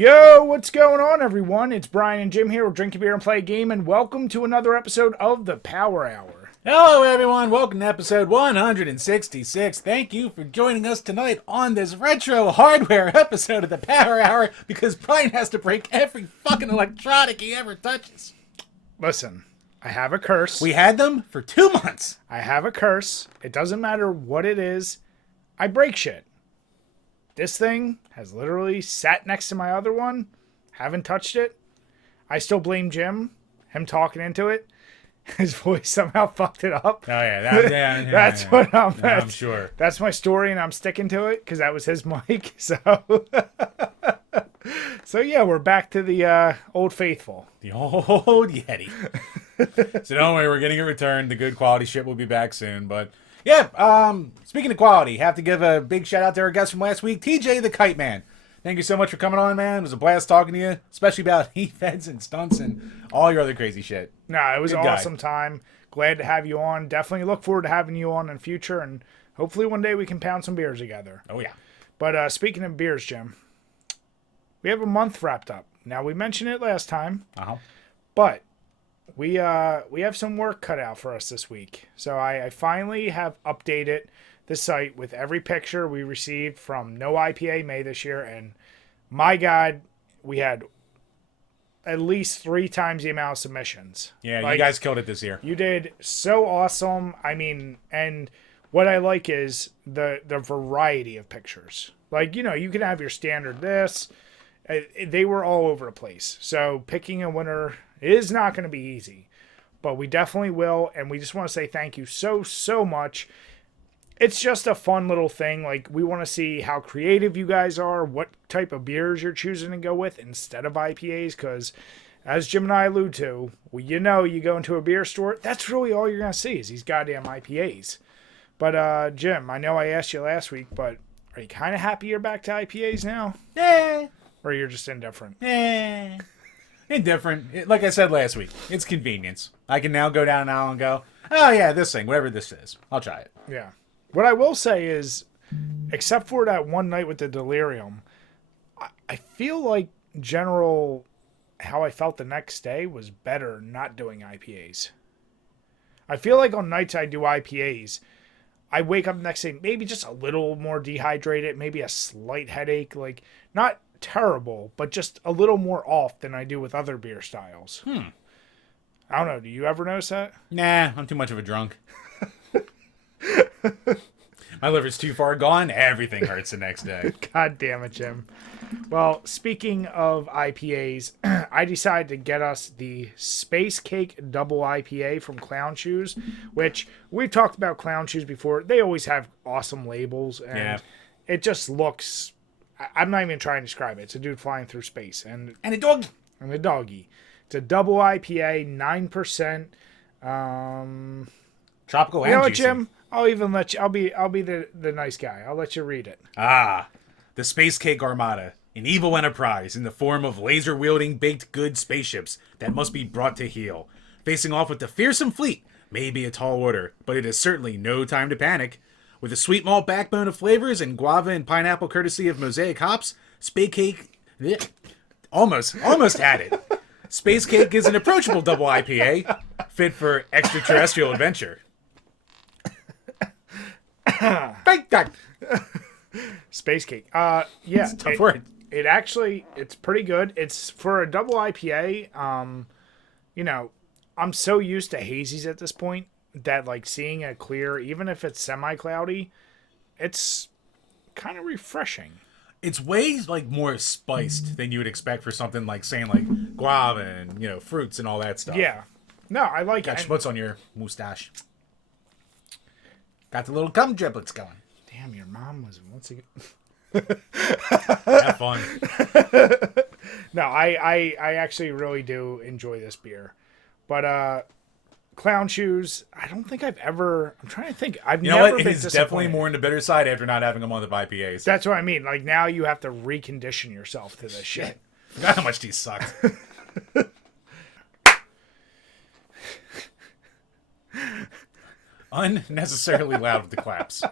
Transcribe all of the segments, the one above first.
Yo, what's going on, everyone? It's Brian and Jim here with Drink a Beer and Play a Game, and welcome to another episode of the Power Hour. Hello, everyone. Welcome to episode 166. Thank you for joining us tonight on this retro hardware episode of the Power Hour, because Brian has to break every fucking electronic he ever touches. Listen, I have a curse. We had them for 2 months. I have a curse. It doesn't matter what it is. I break shit. This thing has literally sat next to my other one. Haven't touched it. I still blame Jim. Him talking into it. His voice somehow fucked it up. Oh, yeah. That's what I'm sure. That's my story, and I'm sticking to it because that was his mic. So, yeah, we're back to the old faithful. The old Yeti. So don't worry, we're getting it returned. The good quality shit will be back soon, but... yeah, speaking of quality, have to give a big shout out to our guest from last week, TJ the Kite Man. Thank you so much for coming on, man. It was a blast talking to you, especially about heat feds and stunts and all your other crazy shit. No, it was an awesome time. Glad to have you on. Definitely look forward to having you on in the future, and hopefully one day we can pound some beers together. Oh, yeah. But speaking of beers, Jim, we have a month wrapped up. Now, we mentioned it last time, but... We have some work cut out for us this week. So I finally have updated the site with every picture we received from No IPA May this year. And my God, we had at least 3 times the amount of submissions. Yeah, you guys killed it this year. You did so awesome. I mean, and what I like is the variety of pictures. Like, you know, you can have your standard this. They were all over the place. So picking a winner is not going to be easy, but we definitely will. And we just want to say thank you so much. It's just a fun little thing. Like, we want to see how creative you guys are, what type of beers you're choosing to go with instead of IPAs. Because as Jim and I allude to, well, you know, you go into a beer store, that's really all you're going to see is these goddamn IPAs. But Jim, I know I asked you last week, but are you kind of happy you're back to IPAs now? Yeah. Or you're just indifferent? Yeah. Indifferent. Like I said last week, it's convenience. I can now go down an aisle and go, oh yeah, this thing, whatever this is. I'll try it. Yeah. What I will say is, except for that one night with the delirium, I feel like general how I felt the next day was better not doing IPAs. I feel like on nights I do IPAs, I wake up the next day maybe just a little more dehydrated, maybe a slight headache, like not terrible, but just a little more off than I do with other beer styles. I don't know. Do you ever notice that? Nah, I'm too much of a drunk. My liver's too far gone. Everything hurts the next day. God damn it, Jim. Well, speaking of IPAs, I decided to get us the Space Cake Double IPA from Clown Shoes, which we've talked about Clown Shoes before. They always have awesome labels, and it just looks... I'm not even trying to describe it. It's a dude flying through space. And a dog. And a doggy. It's a double IPA, 9%. Tropical and you know what, juicy. Jim? I'll even let you... I'll be the nice guy. I'll let you read it. The Space Cake Armada. An evil enterprise in the form of laser-wielding baked goods spaceships that must be brought to heel. Facing off with the fearsome fleet may be a tall order, but it is certainly no time to panic. With a sweet malt backbone of flavors and guava and pineapple courtesy of Mosaic hops, Space Cake... Almost had it. Space Cake is an approachable double IPA, fit for extraterrestrial adventure. Space Cake. Yeah. It's a tough word. It actually, it's pretty good. It's for a double IPA. You know, I'm so used to hazies at this point that like seeing a clear, even if it's semi-cloudy, it's kind of refreshing. It's way like more spiced than you would expect for something like saying like guava and, you know, fruits and all that stuff. Yeah. No, I like it. What's on your mustache? Got the little cum driplets going. Damn, your mom was once again. Have fun. No, I actually really do enjoy this beer. But Clown Shoes, I don't think I've ever... I'm trying to think. I've You know never what? been It's disappointed. definitely more on the bitter side after not having a month of IPAs. That's what I mean. Like, now you have to recondition yourself to this shit. Forgot how much these sucked. Unnecessarily loud with the claps.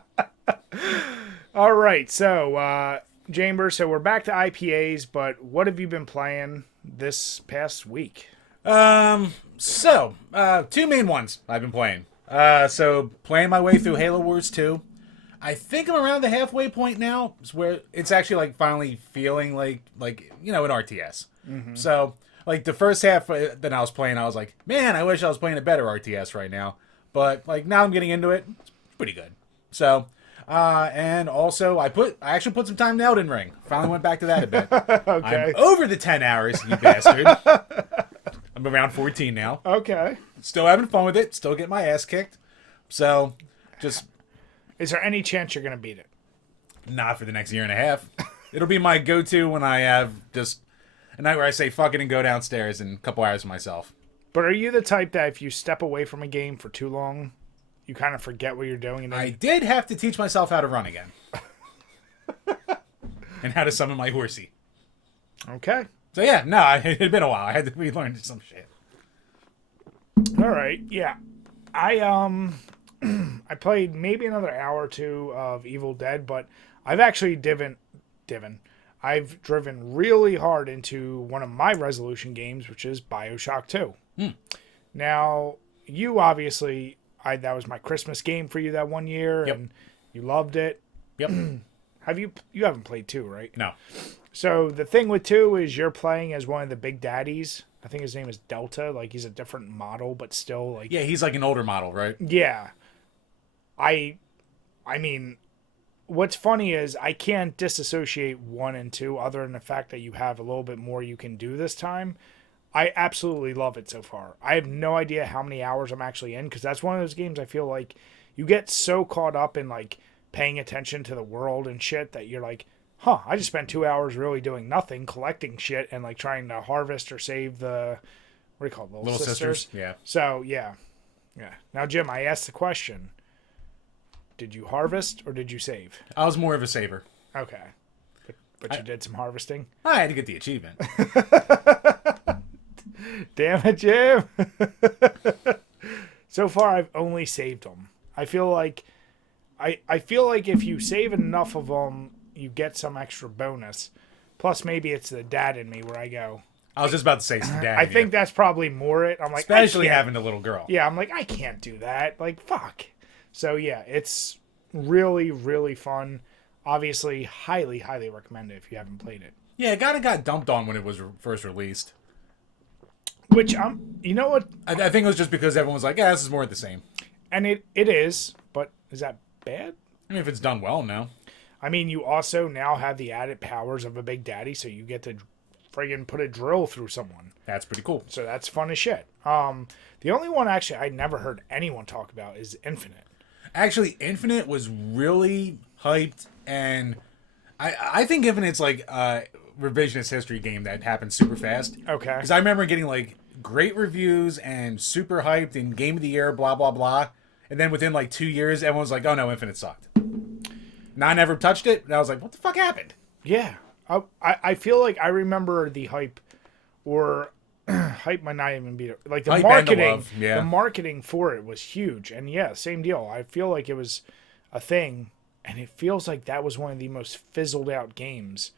All right, so Chamber, so we're back to IPAs, but what have you been playing this past week? Two main ones I've been playing. So playing my way through Halo Wars 2. I think I'm around the halfway point now, where it's actually like finally feeling like an RTS. Mm-hmm. So like the first half that I was playing, I was like, man, I wish I was playing a better RTS right now. But like now I'm getting into it. It's pretty good. So, and also I actually put some time in Elden Ring. Finally went back to that a bit. Okay. I'm over the 10 hours, you bastard. I'm around 14 now. Okay. Still having fun with it. Still getting my ass kicked. So, just Is there any chance you're going to beat it? not for the next year and a half. It'll be my go-to when I have just a night where I say fuck it and go downstairs and a couple hours for myself. But are you the type that if you step away from a game for too long, you kind of forget what you're doing? And then I did have to teach myself how to run again. And how to summon my horsey. Okay. So yeah, no, it had been a while. I had to relearn some shit. All right. Yeah. I I played maybe another hour or two of Evil Dead, but I've actually I've driven really hard into one of my resolution games, which is Bioshock 2. Now, you obviously, that was my Christmas game for you that one year, Yep. and you loved it. Yep. You haven't played 2, right? No. So the thing with 2 is you're playing as one of the big daddies. I think his name is Delta. Like, he's a different model, but still, like... Yeah, he's like an older model, right? Yeah. I mean, what's funny is I can't disassociate 1 and 2 other than the fact that you have a little bit more you can do this time. I absolutely love it so far. I have no idea how many hours I'm actually in, because that's one of those games I feel like you get so caught up in, like, paying attention to the world and shit that you're like, huh, I just spent 2 hours really doing nothing, collecting shit and like trying to harvest or save the, what do you call it, little sisters? Yeah. So, yeah. Now, Jim, I asked the question, did you harvest or did you save? I was more of a saver. Okay. But you did some harvesting? I had to get the achievement. Damn it, Jim. So far, I've only saved them. I feel like if you save enough of them, you get some extra bonus. Plus, maybe it's the dad in me where I go. I was just about to say some dad. I think that's probably more it. I'm like, especially having a little girl. Yeah, I'm like, I can't do that. Like, fuck. So yeah, it's really, really fun. Obviously, highly, highly recommend it if you haven't played it. Yeah, it kind of got dumped on when it was first released. Which you know what? I think it was just because everyone was like, yeah, this is more of the same. And it is, but is that bad? I mean, if it's done well, no. I mean, you also now have the added powers of a big daddy, so you get to friggin' put a drill through someone. That's pretty cool. So that's fun as shit. The only one actually I never heard anyone talk about is Infinite. Actually, Infinite was really hyped, and I think Infinite's like a revisionist history game that happens super fast. Okay. Because I remember getting like great reviews and super hyped and Game of the Year, blah, blah, blah. And then within like 2 years, everyone's like, oh no, Infinite sucked. And I never touched it, and I was like, what the fuck happened? Yeah. I feel like I remember the hype, or hype might not even be like the Hype marketing. and the love, yeah. The marketing for it was huge, and yeah, same deal. I feel like it was a thing, and it feels like that was one of the most fizzled out games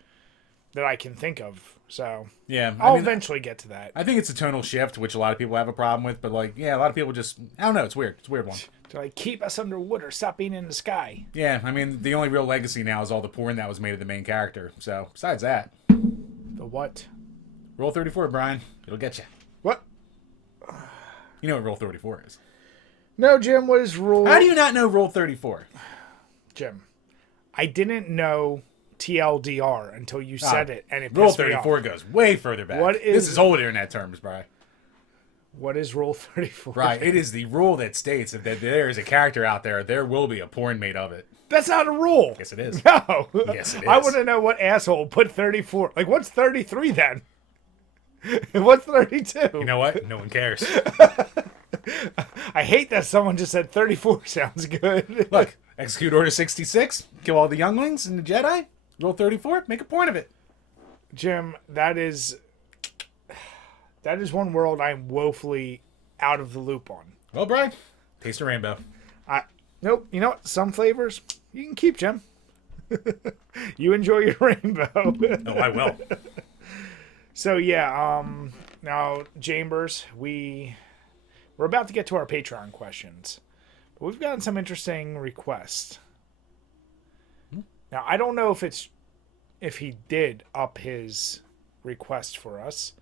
that I can think of. So yeah, I'll eventually get to that. I think it's a tonal shift, which a lot of people have a problem with, but like, yeah, a lot of people just, I don't know, it's weird. It's a weird one. To like keep us underwater, stop being in the sky. Yeah, I mean, the only real legacy now is all the porn that was made of the main character. So besides that, The what? Rule 34, Brian, it'll get you. What? You know what Rule 34 is. No, Jim. What is rule? How do you not know Rule 34? Jim, I didn't know TLDR until you said it, and it Rule pissed me off. 34 goes way further back. This is old internet terms, Brian. What is Rule 34? Right, it is the rule that states that there is a character out there, there will be a porn made of it. That's not a rule. Yes, it is. No. Yes, it is. I want to know what asshole put 34. Like, what's 33 then? What's 32? You know what? No one cares. I hate that someone just said 34 sounds good. Look, execute Order 66, kill all the younglings and the Jedi, Rule 34, make a point of it. Jim, that is one world I'm woefully out of the loop on. Well, Brian, taste a rainbow. Nope. You know what? Some flavors you can keep, Jim. You enjoy your rainbow. Oh, I will. So yeah, now Chambers, we're about to get to our Patreon questions. But we've gotten some interesting requests. Now I don't know if he did up his request for us,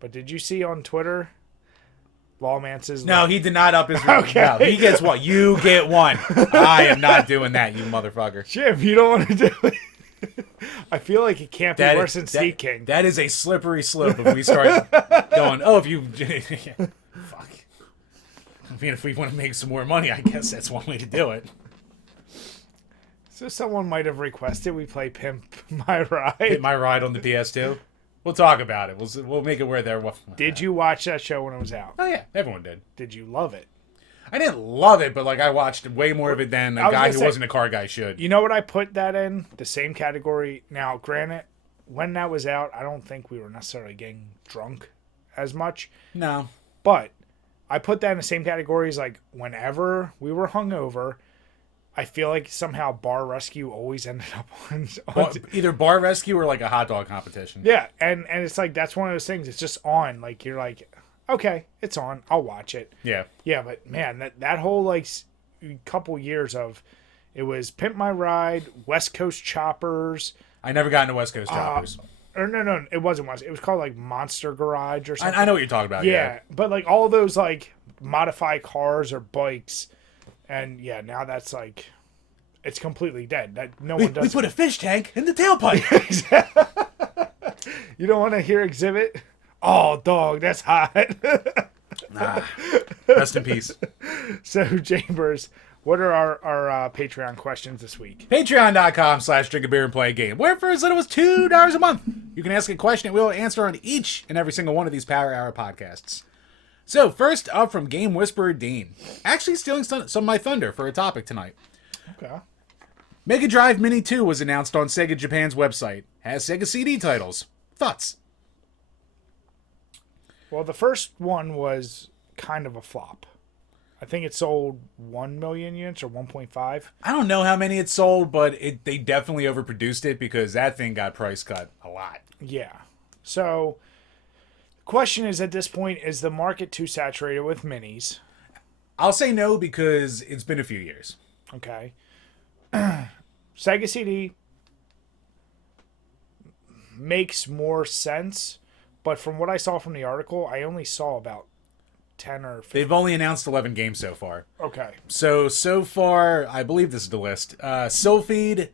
but did you see on Twitter? Lawmance's No, he did not up his. Okay. No, he gets one. You get one. I am not doing that, you motherfucker. Jim, you don't want to do it. I feel like it can't be worse than Sneak King. That is a slippery slope if we start going, oh, if you... Fuck. I mean, if we want to make some more money, I guess that's one way to do it. So someone might have requested we play Pimp My Ride. Hit My Ride on the PS2. We'll talk about it. We'll make it where they're... Did you watch that show when it was out? Oh, yeah. Everyone did. Did you love it? I didn't love it, but like I watched way more of it than a guy who wasn't a car guy should. You know what I put that in? The same category. Now, granted, when that was out, I don't think we were necessarily getting drunk as much. No. But I put that in the same category as like whenever we were hungover, I feel like somehow Bar Rescue always ended up on either Bar Rescue or like a hot dog competition. Yeah, and it's like that's one of those things. It's just on. Like you're like, okay, it's on. I'll watch it. Yeah. Yeah, but man, that whole like couple years of it was Pimp My Ride, West Coast Choppers. I never got into West Coast Choppers. Or no, it wasn't West. It was called like Monster Garage or something. I know what you're talking about. Yeah, but like all those like modified cars or bikes, and yeah, now that's like it's completely dead. That no one does. We put a fish tank in the tailpipe. You don't want to hear Exhibit? Oh, dog, that's hot. Nah. Rest in peace. So, Chambers, what are our Patreon questions this week? Patreon.com/DrinkABeerandPlayAGame, where for as little as $2 a month, you can ask a question and we'll answer on each and every single one of these Power Hour podcasts. So, first up from Game Whisperer Dean, actually stealing some of my thunder for a topic tonight. Okay. Mega Drive Mini 2 was announced on Sega Japan's website. Has Sega CD titles. Thoughts? Well, the first one was kind of a flop. I think it sold 1 million units or 1.5. I don't know how many it sold, but they definitely overproduced it because that thing got price cut a lot. Yeah. So, the question is at this point, is the market too saturated with minis? I'll say no because it's been a few years. Okay. Sega CD makes more sense, but from what I saw from the article, I only saw about 10 or 15. They've only announced 11 games so far. Okay. So far, I believe this is the list. Sylphied,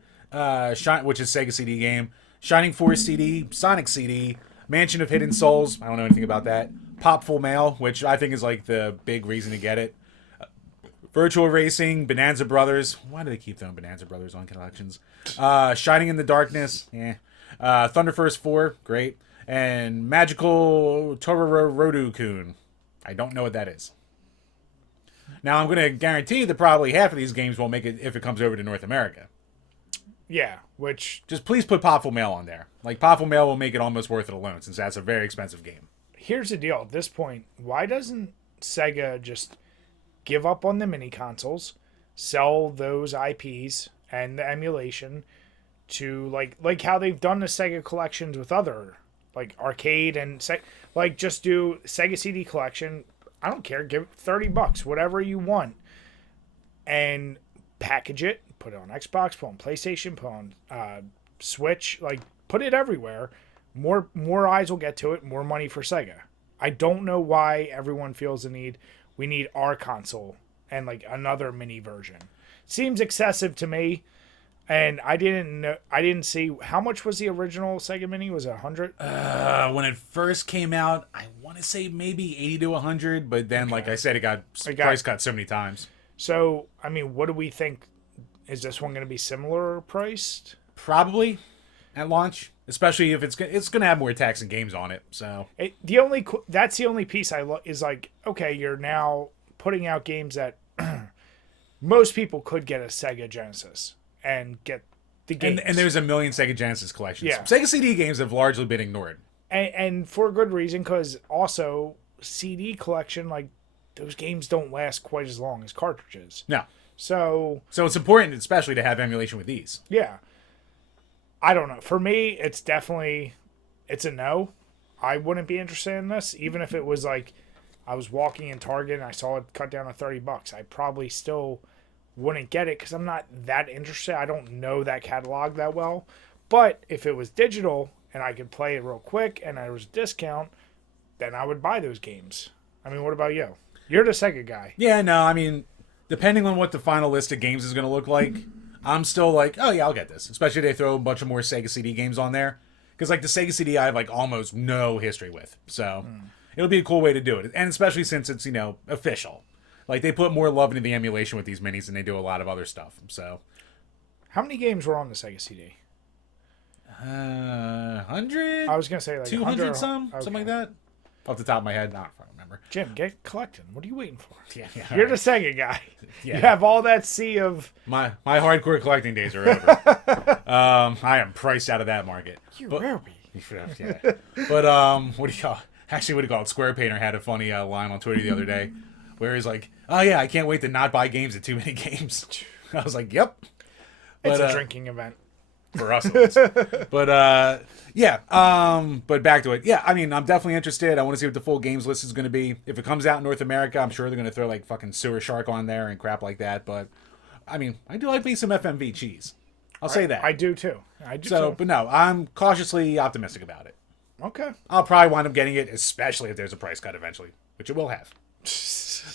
which is Sega CD game, Shining Force CD, Sonic CD, Mansion of Hidden Souls, I don't know anything about that, Popful Mail, which I think is like the big reason to get it, Virtual Racing, Bonanza Brothers. Why do they keep throwing Bonanza Brothers on collections? Shining in the Darkness. Thunder Force 4. Great. And Magical Tororo Rodu-kun. I don't know what that is. Now, I'm going to guarantee that probably half of these games won't make it if it comes over to North America. Yeah, which... Just please put Popful Mail on there. Like, Popful Mail will make it almost worth it alone, since that's a very expensive game. Here's the deal. At this point, why doesn't Sega just give up on the mini consoles, sell those IPs and the emulation to like how they've done the Sega collections with other like arcade and like just do Sega CD collection. I don't care, give it $30, whatever you want, and package it, put it on Xbox, put it on PlayStation, put it on Switch, like put it everywhere. More eyes will get to it, more money for Sega. I don't know why everyone feels the need. We need our console and like another mini version. Seems excessive to me, and I didn't see how much was the original Sega Mini. Was it 100? When it first came out, I want to say maybe 80 to 100, but then, like I said, it got price cut so many times. So, I mean, what do we think? Is this one going to be similar priced? Probably at launch, especially if it's going to have more attacks and games on it. So that's the only piece is like, okay, you're now putting out games that most people could get a Sega Genesis and get the games. And there's a million Sega Genesis collections. Yeah. Sega CD games have largely been ignored. And for a good reason, because also CD collection, like those games don't last quite as long as cartridges. No. So it's important, especially to have emulation with these. Yeah. I don't know. For me, it's a no. I wouldn't be interested in this, even if it was like I was walking in Target and I saw it cut down to $30. I probably still wouldn't get it because I'm not that interested. I don't know that catalog that well. But if it was digital and I could play it real quick and there was a discount, then I would buy those games. I mean, what about you? You're the Sega guy. Yeah, no, I mean, depending on what the final list of games is going to look like, I'm still like, oh yeah, I'll get this. Especially if they throw a bunch of more Sega CD games on there. Because like the Sega CD I have like almost no history with. So it'll be a cool way to do it. And especially since it's, official. Like they put more love into the emulation with these minis than they do a lot of other stuff. So how many games were on the Sega CD? 100? I was going to say like 200 something like that. Off the top of my head, I don't remember. Jim, get collecting. What are you waiting for? Yeah, You're the Sega guy. Yeah. You have all that sea of... My hardcore collecting days are over. I am priced out of that market. You will be. Yeah. But what do you call it? Square Painter had a funny line on Twitter the other day where he's like, "Oh yeah, I can't wait to not buy games at too many games." I was like, "Yep." It's a drinking event. For us, it is. But but back to it. Yeah, I mean, I'm definitely interested. I want to see what the full games list is going to be. If it comes out in North America, I'm sure they're going to throw like fucking Sewer Shark on there and crap like that. But I mean, I do like me some FMV cheese. I'll say that. I do too. But no, I'm cautiously optimistic about it. Okay. I'll probably wind up getting it, especially if there's a price cut eventually, which it will have.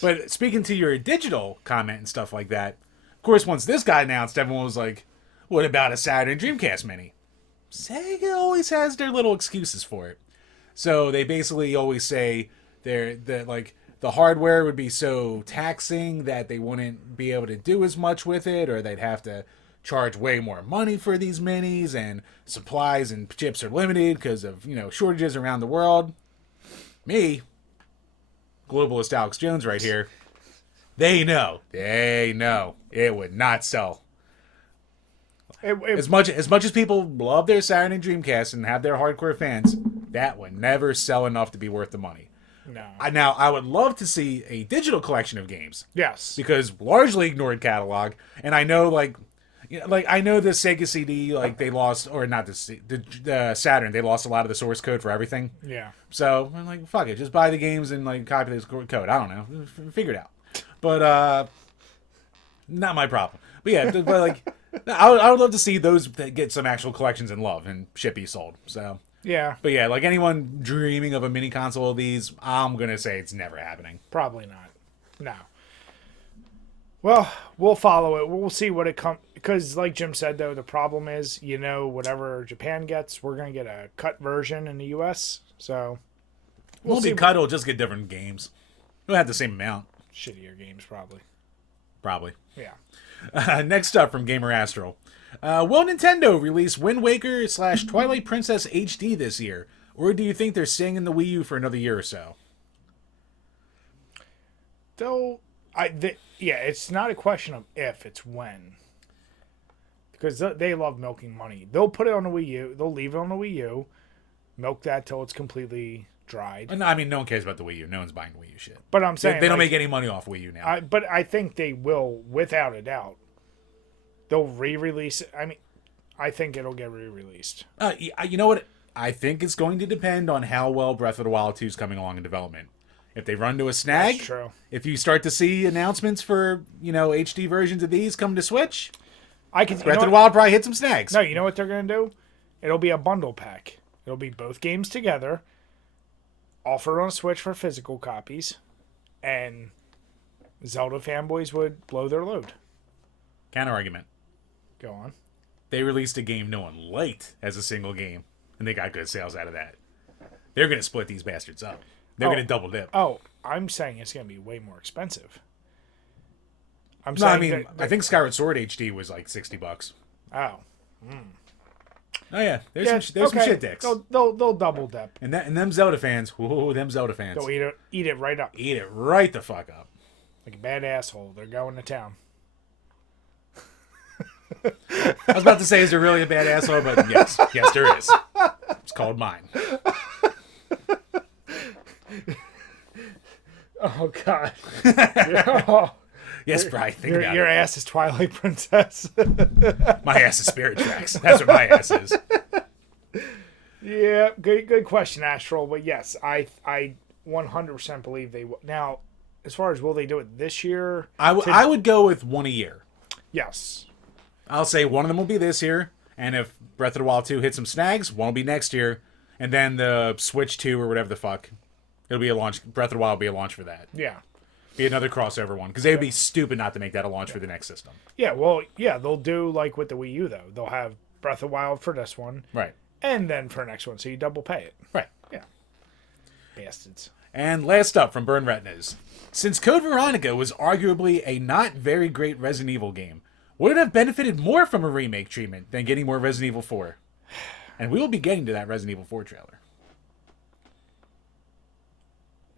But speaking to your digital comment and stuff like that, of course, once this got announced, everyone was like, what about a Saturn Dreamcast Mini? Sega always has their little excuses for it. So they basically always say the hardware would be so taxing that they wouldn't be able to do as much with it, or they'd have to charge way more money for these minis, and supplies and chips are limited because of shortages around the world. Me, globalist Alex Jones right here, they know it would not sell. As much as people love their Saturn and Dreamcast and have their hardcore fans, that would never sell enough to be worth the money. No. I would love to see a digital collection of games. Yes. Because largely ignored catalog, and I know I know the Sega CD they lost, or not the Saturn, they lost a lot of the source code for everything. Yeah. So I'm like, fuck it, just buy the games and copy this code. I don't know, figure it out. But not my problem. But yeah, I would love to see those that get some actual collections and love and shit be sold. So yeah. But yeah, anyone dreaming of a mini console of these, I'm gonna say it's never happening. Probably not. No. Well, we'll follow it. We'll see what it comes. Because, like Jim said, though, the problem is, whatever Japan gets, we're gonna get a cut version in the U.S. So we'll be cut. It'll just get different games. We'll have the same amount. Shittier games, probably. Probably. Yeah. Next up from Gamer Astral. Will Nintendo release Wind Waker / Twilight Princess HD this year? Or do you think they're staying in the Wii U for another year or so? It's not a question of if, it's when. Because they love milking money. They'll put it on the Wii U. They'll leave it on the Wii U. Milk that till it's completely dried. I mean, no one cares about the Wii U. No one's buying Wii U shit. But I'm saying... They don't make any money off Wii U now. But I think they will, without a doubt. They'll re-release it. I mean, I think it'll get re-released. You know what? I think it's going to depend on how well Breath of the Wild 2 is coming along in development. If they run to a snag... That's true. If you start to see announcements for, HD versions of these come to Switch... Breath of the Wild probably hit some snags. No, you know what they're going to do? It'll be a bundle pack. It'll be both games together, offered on Switch for physical copies, and Zelda fanboys would blow their load. Counter argument. Go on. They released a game no one liked as a single game, and they got good sales out of that. They're going to split these bastards up. They're going to double dip. Oh, I'm saying it's going to be way more expensive. I think Skyward Sword HD was like $60. Oh. Oh yeah, there's some shit dicks. They'll double dip. And them Zelda fans, them Zelda fans. They'll eat it right up. Eat it right the fuck up. Like a bad asshole. They're going to town. I was about to say, is there really a bad asshole? But yes, there is. It's called mine. Oh God. Yes, Brian, think about Your it. ass is Twilight Princess. My ass is Spirit Tracks. That's what my ass is. Yeah, good question, Astral. But yes, I 100% believe they will. Now, as far as will they do it this year? I would go with one a year. Yes. I'll say one of them will be this year, and if Breath of the Wild 2 hits some snags, one will be next year, and then the Switch 2 or whatever the fuck, it'll be a launch. Breath of the Wild will be a launch for that. Yeah. Be another crossover one, because they would be stupid not to make that a launch for the next system. Yeah, well, yeah, they'll do like with the Wii U, though. They'll have Breath of the Wild for this one. Right. And then for the next one, so you double pay it. Right. Yeah. Bastards. And last up from Burn Retinas. Since Code Veronica was arguably a not very great Resident Evil game, would it have benefited more from a remake treatment than getting more Resident Evil 4? And we will be getting to that Resident Evil 4 trailer.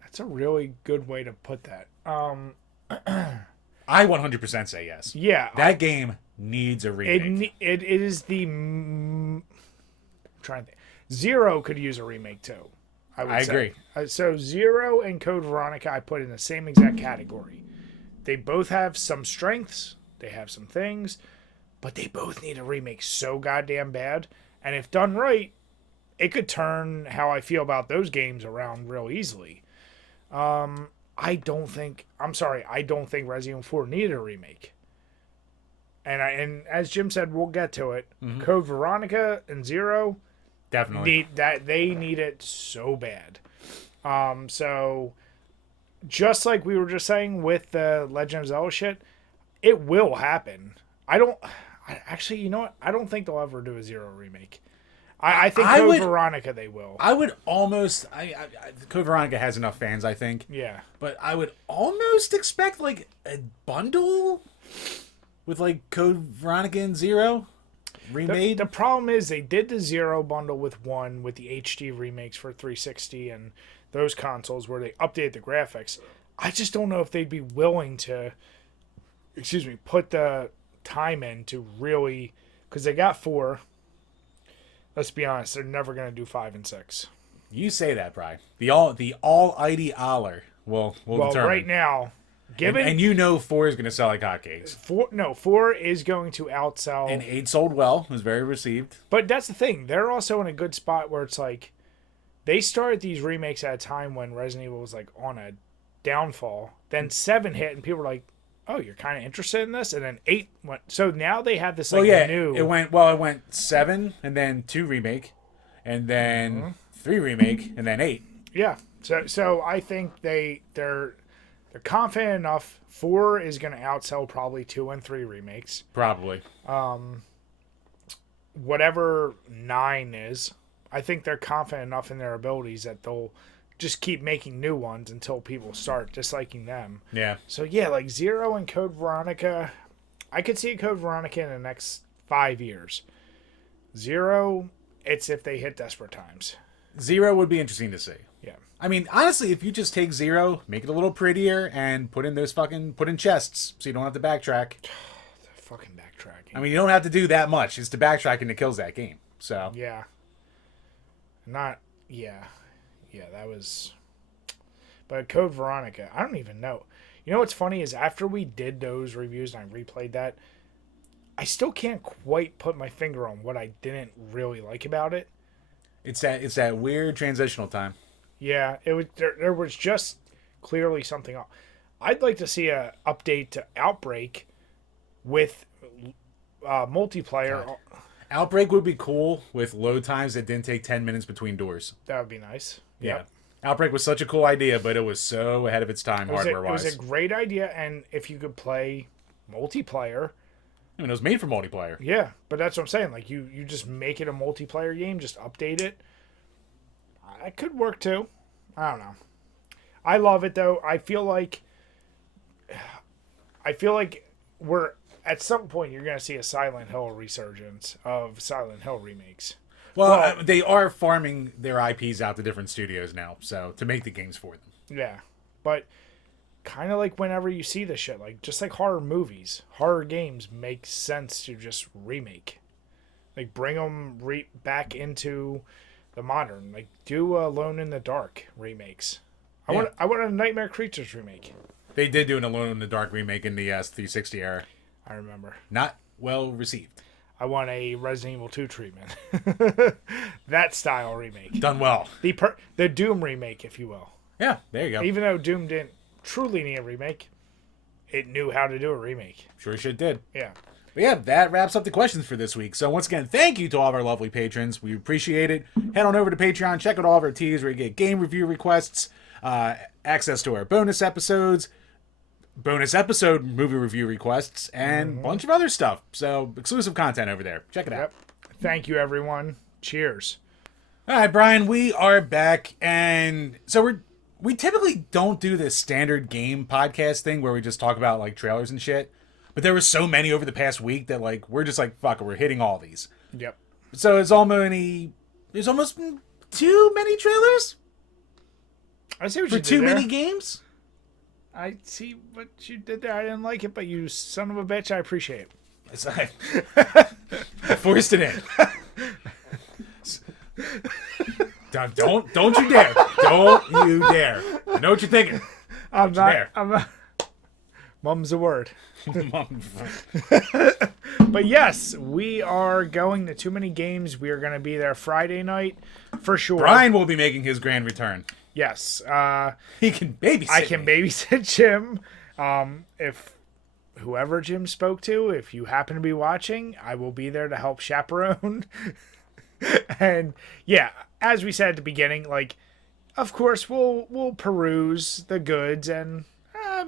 That's a really good way to put that. I 100% say yes. Yeah. That game needs a remake. It is the... I'm trying to think. Zero could use a remake, too. I agree. So Zero and Code Veronica I put in the same exact category. They both have some strengths. They have some things. But they both need a remake so goddamn bad. And if done right, it could turn how I feel about those games around real easily. I don't think Resident Evil 4 needed a remake. And as Jim said, we'll get to it. Mm-hmm. Code Veronica and Zero Definitely. they need it so bad. So just like we were just saying with the Legend of Zelda shit, it will happen. Actually, you know what? I don't think they'll ever do a Zero remake. I think Code Veronica they will. I would almost... Code Veronica has enough fans, I think. Yeah. But I would almost expect, like, a bundle with, like, Code Veronica and Zero remade. The problem is they did the Zero bundle with one with the HD remakes for 360 and those consoles where they updated the graphics. I just don't know if they'd be willing to, put the time in to really... Because they got 4... Let's be honest, they're never going to do 5 and 6. You say that, Brian. The almighty Aller will determine. Right now, and you know 4 is going to sell like hotcakes. 4 is going to outsell. And 8 sold well, was very received. But that's the thing. They're also in a good spot where it's like, they started these remakes at a time when Resident Evil was like on a downfall. Then 7 hit and people were like, oh, you're kind of interested in this? And then 8 went. So now they have this like new. It went 7 and then 2 remake, and then 3 remake, and then 8. Yeah. So I think they're confident enough. 4 is going to outsell probably 2 and 3 remakes. Probably. Whatever 9 is, I think they're confident enough in their abilities that they'll just keep making new ones until people start disliking them. Yeah. So yeah, like Zero and Code Veronica, I could see Code Veronica in the next 5 years. Zero, it's if they hit desperate times. Zero would be interesting to see. Yeah. I mean, honestly, if you just take Zero, make it a little prettier, and put in chests so you don't have to backtrack. The fucking backtracking. I mean, you don't have to do that much. It's the backtracking that kills that game. So. Yeah. Yeah, that was... But Code Veronica, I don't even know. You know what's funny is after we did those reviews and I replayed that, I still can't quite put my finger on what I didn't really like about it. It's that weird transitional time. Yeah, it was. There was just clearly something off. I'd like to see a update to Outbreak with multiplayer. God. Outbreak would be cool with load times that didn't take 10 minutes between doors. That would be nice. Yeah. Yep. Outbreak was such a cool idea, but it was so ahead of its time hardware-wise. It was a great idea, and if you could play multiplayer... I mean, it was made for multiplayer. Yeah, but that's what I'm saying. Like, you just make it a multiplayer game, just update it. It could work, too. I don't know. I love it, though. I feel like we're... At some point, you're going to see a Silent Hill resurgence of Silent Hill remakes. Well, they are farming their IPs out to different studios now, so to make the games for them. Yeah, but kind of like whenever you see this shit, like just like horror movies, horror games make sense to just remake, like bring them back into the modern, like do Alone in the Dark remakes. I want a Nightmare Creatures remake. They did do an Alone in the Dark remake in the 360 era. I remember. Not well received. I want a Resident Evil 2 treatment. That style remake. Done well. The Doom remake, if you will. Yeah, there you go. Even though Doom didn't truly need a remake, it knew how to do a remake. Sure shit did. Yeah. But yeah, that wraps up the questions for this week. So once again, thank you to all of our lovely patrons. We appreciate it. Head on over to Patreon, check out all of our teas where you get game review requests, access to our bonus episodes, bonus episode movie review requests, and a bunch of other stuff. So exclusive content over there. Check it out. Yep. Thank you, everyone. Cheers. All right, Brian, we are back. And so we typically don't do this standard game podcast thing where we just talk about like trailers and shit. But there were so many over the past week that like we're just like, fuck it, we're hitting all these. Yep. So there's almost too many trailers I see what for you did too there. many games. I see what you did there. I didn't like it, but you son of a bitch, I appreciate it. It's like, I forced it in. Don't you dare. Don't you dare. I know what you're thinking. I'm Don't not. you dare. Mum's a word. But yes, we are going to Too Many Games. We are going to be there Friday night for sure. Brian will be making his grand return. Yes. He can babysit. I can babysit Jim. If whoever Jim spoke to, if you happen to be watching, I will be there to help chaperone. And yeah, as we said at the beginning, like, of course we'll peruse the goods, and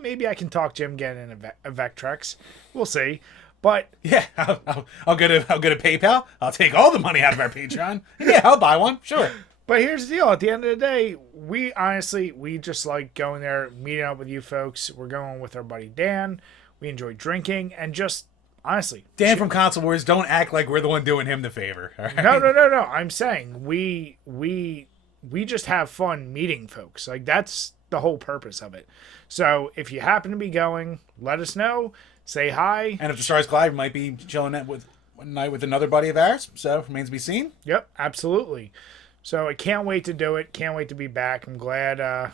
maybe I can talk Jim getting a Vectrex. We'll see. But yeah, I'll get a PayPal. I'll take all the money out of our Patreon. Yeah, I'll buy one. Sure. But here's the deal. At the end of the day, we just like going there, meeting up with you folks. We're going with our buddy Dan. We enjoy drinking and just, honestly. Dan from Console Wars, don't act like we're the one doing him the favor. All right? No. I'm saying we just have fun meeting folks. Like, that's the whole purpose of it. So if you happen to be going, let us know. Say hi. And if the stars collide, we might be chilling with one night with another buddy of ours. So remains to be seen. Yep, absolutely. So I can't wait to do it. Can't wait to be back. I'm glad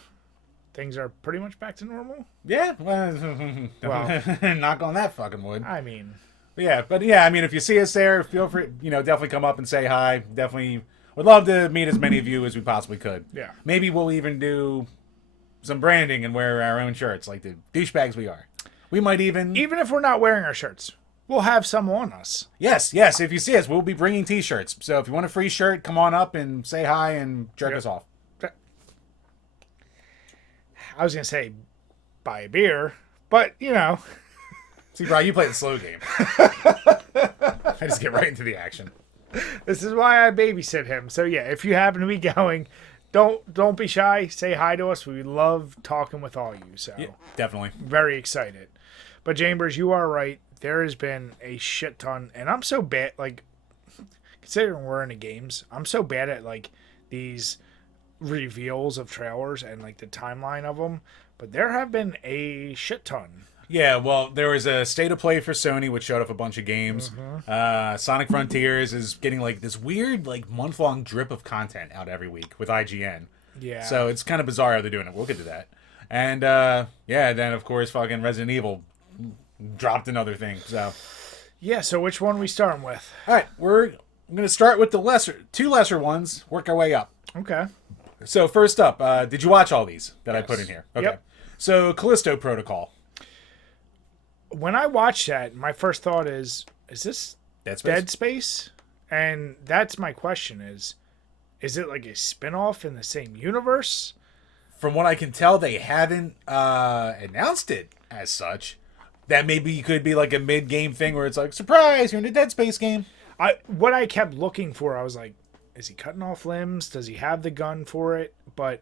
things are pretty much back to normal. Yeah. Well, knock on that fucking wood. I mean. But I mean, if you see us there, feel free, definitely come up and say hi. Definitely would love to meet as many of you as we possibly could. Yeah. Maybe we'll even do some branding and wear our own shirts like the douchebags we are. We might even if we're not wearing our shirts, we'll have some on us. Yes. If you see us, we'll be bringing T-shirts. So if you want a free shirt, come on up and say hi and jerk us off. I was gonna say buy a beer, but See, Brian, you play the slow game. I just get right into the action. This is why I babysit him. So yeah, if you happen to be going, don't be shy. Say hi to us. We love talking with all you. So Yeah, definitely. Very excited. But Chambers, you are right. There has been a shit ton, and I'm so bad. Like, considering we're into games, I'm so bad at like these reveals of trailers and like the timeline of them. But there have been a shit ton. Yeah, well, there was a State of Play for Sony, which showed off a bunch of games. Sonic Frontiers is getting like this weird, like month-long drip of content out every week with IGN. Yeah. So it's kind of bizarre how they're doing it. We'll get to that. And then of course, fucking Resident Evil dropped another thing. So yeah. So which one are we starting with? all right, I'm gonna start with the two lesser ones. Work our way up. Okay. So first up, did you watch all these that I put in here? Okay. Yep. So Callisto Protocol. When I watched that, my first thought is this Dead Space? And that's my question is it like a spin-off in the same universe? From what I can tell, they haven't announced it as such. That maybe could be like a mid-game thing where it's like, surprise, you're in a Dead Space game. What I kept looking for, I was like, is he cutting off limbs? Does he have the gun for it? But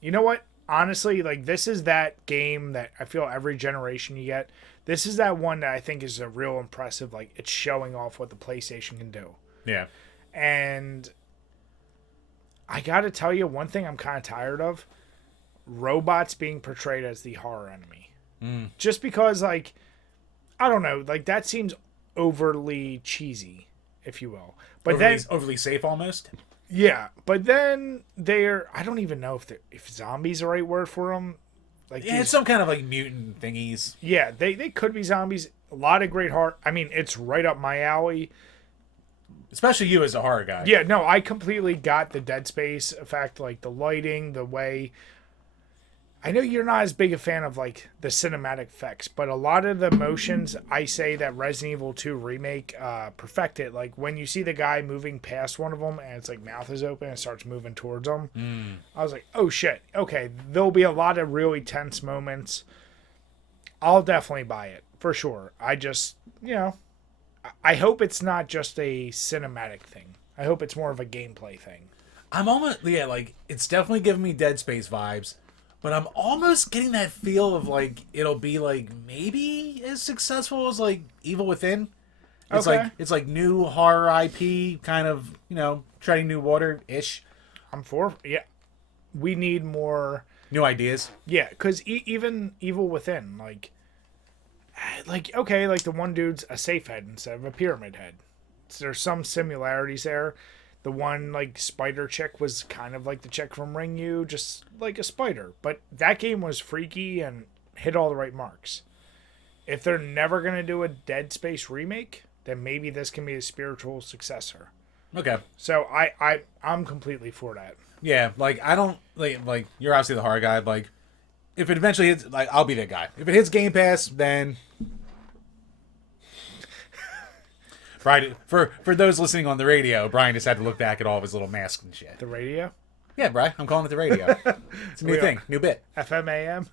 you know what? Honestly, like, this is that game that I feel every generation you get. This is that one that I think is a real impressive, like, it's showing off what the PlayStation can do. Yeah. And I gotta tell you, one thing I'm kind of tired of, robots being portrayed as the horror enemy. Just because, like, I don't know, like, that seems overly cheesy, if you will. But overly safe almost. Yeah, but then I don't even know if zombies are the right word for them. like Yeah, it's some kind of like mutant thingies. yeah, they could be zombies. A lot of great horror. I mean, it's right up my alley. Especially you as a horror guy. Yeah, no, I completely got the Dead Space effect, like the lighting, the way. I know you're not as big a fan of like the cinematic effects, but a lot of the motions I say that Resident Evil 2 remake perfected. Like when you see the guy moving past one of them and it's like mouth is open and starts moving towards them, I was like, oh shit, okay, there'll be a lot of really tense moments. I'll definitely buy it for sure. I just, I hope it's not just a cinematic thing. I hope it's more of a gameplay thing. I'm almost, yeah, like, it's definitely giving me Dead Space vibes, but I'm almost getting that feel of, like, it'll be, like, maybe as successful as, like, Evil Within. It's Okay. it's like new horror IP, kind of, treading new water-ish. I'm for, yeah. We need more, New ideas. yeah, because even Evil Within, like, okay, like the one dude's a safe head instead of a pyramid head. So there's some similarities there. The one like spider chick was kind of like the chick from Ring You, just like a spider. But that game was freaky and hit all the right marks. If they're never gonna do a Dead Space remake, then maybe this can be a spiritual successor. Okay. So I'm completely for that. Yeah, like, I don't, like you're obviously the horror guy, like, if it eventually hits, like, I'll be that guy. If it hits Game Pass, then... Brian, for those listening on the radio, Brian just had to look back at all of his little masks and shit. The radio? Yeah, Brian, I'm calling it the radio. It's a new thing, new bit. FM AM?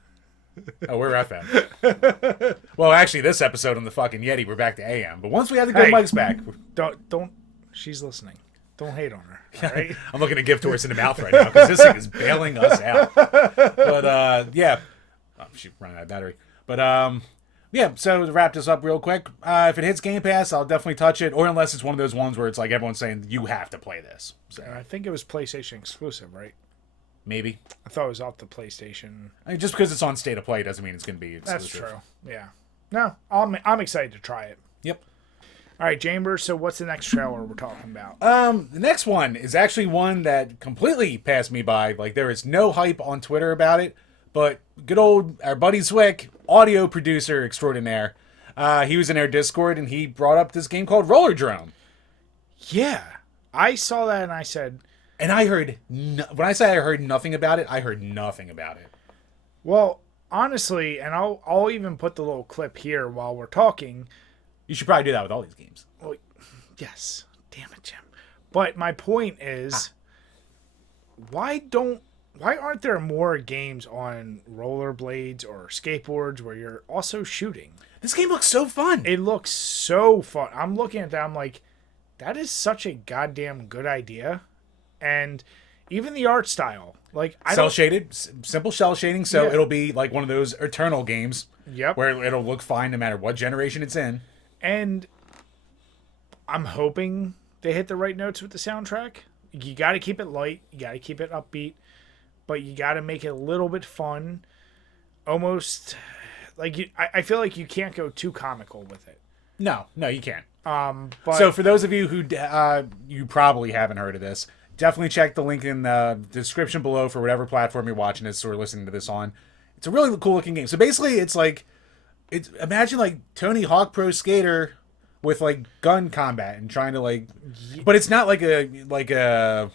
Oh, we're FM. Well, actually, this episode on the fucking Yeti, we're back to AM. But once we have the good mics back... Don't, she's listening. Don't hate on her. All right? I'm looking a gift horse in the mouth right now because this thing is bailing us out. But, yeah. Oh, she's running out of battery. But, yeah, so to wrap this up real quick, if it hits Game Pass, I'll definitely touch it. Or unless it's one of those ones where it's like everyone's saying, you have to play this. So And I think it was PlayStation exclusive, right? maybe. I thought it was off the PlayStation. I mean, just because it's on State of Play doesn't mean it's going to be exclusive. That's true. Yeah. No, I'm excited to try it. Yep. All right, Chambers, so what's the next trailer we're talking about? The next one is actually one that completely passed me by. Like, there is no hype on Twitter about it, but good old, our buddy Zwick, audio producer extraordinaire, he was in our Discord, and he brought up this game called Roller Drone. Yeah. I saw that and I said... And I heard, when I say I heard nothing about it, I heard nothing about it. Well, honestly, and I'll even put the little clip here while we're talking... You should probably do that with all these games. Well, yes. Damn it, Jim. But my point is, why aren't there more games on rollerblades or skateboards where you're also shooting? This game looks so fun. It looks so fun. I'm looking at that. I'm like, that is such a goddamn good idea. And even the art style, like Cell shaded, simple cell shading, so Yeah. it'll be like one of those Eternal games. Yep. Where it'll look fine no matter what generation it's in. And I'm hoping they hit the right notes with the soundtrack. You got to keep it light. You got to keep it upbeat. But you got to make it a little bit fun. Almost like I feel like you can't go too comical with it. No, you can't. But So for those of you who you probably haven't heard of this, definitely check the link in the description below for whatever platform you're watching this or listening to this on. It's a really cool looking game. So basically, imagine like Tony Hawk Pro Skater with like gun combat and trying to but it's not like a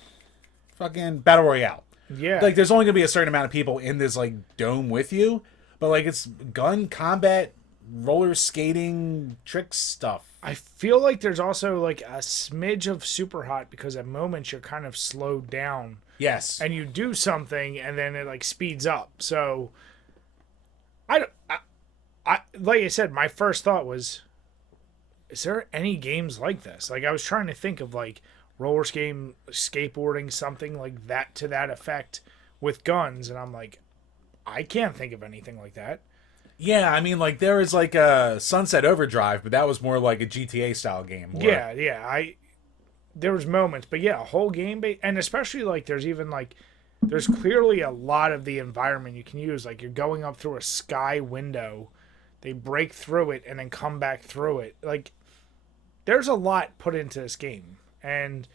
fucking battle royale. yeah, Like there's only gonna be a certain amount of people in this like dome with you, but like it's gun combat, roller skating, trick stuff. I feel like there's also like a smidge of super hot because at moments you're kind of slowed down Yes. and you do something and then it like speeds up. So I like I said, my first thought was, is there any games like this? Like I was trying to think of like roller skating, skateboarding, something like that to that effect with guns, and I'm like, I can't think of anything like that. Yeah, I mean, like, there was, like, a Sunset Overdrive, but that was more like a GTA-style game. Yeah. There was moments, but yeah, a whole game, and especially, like, there's clearly a lot of the environment you can use. Like, you're going up through a sky window, they break through it, and then come back through it. Like, there's a lot put into this game. And,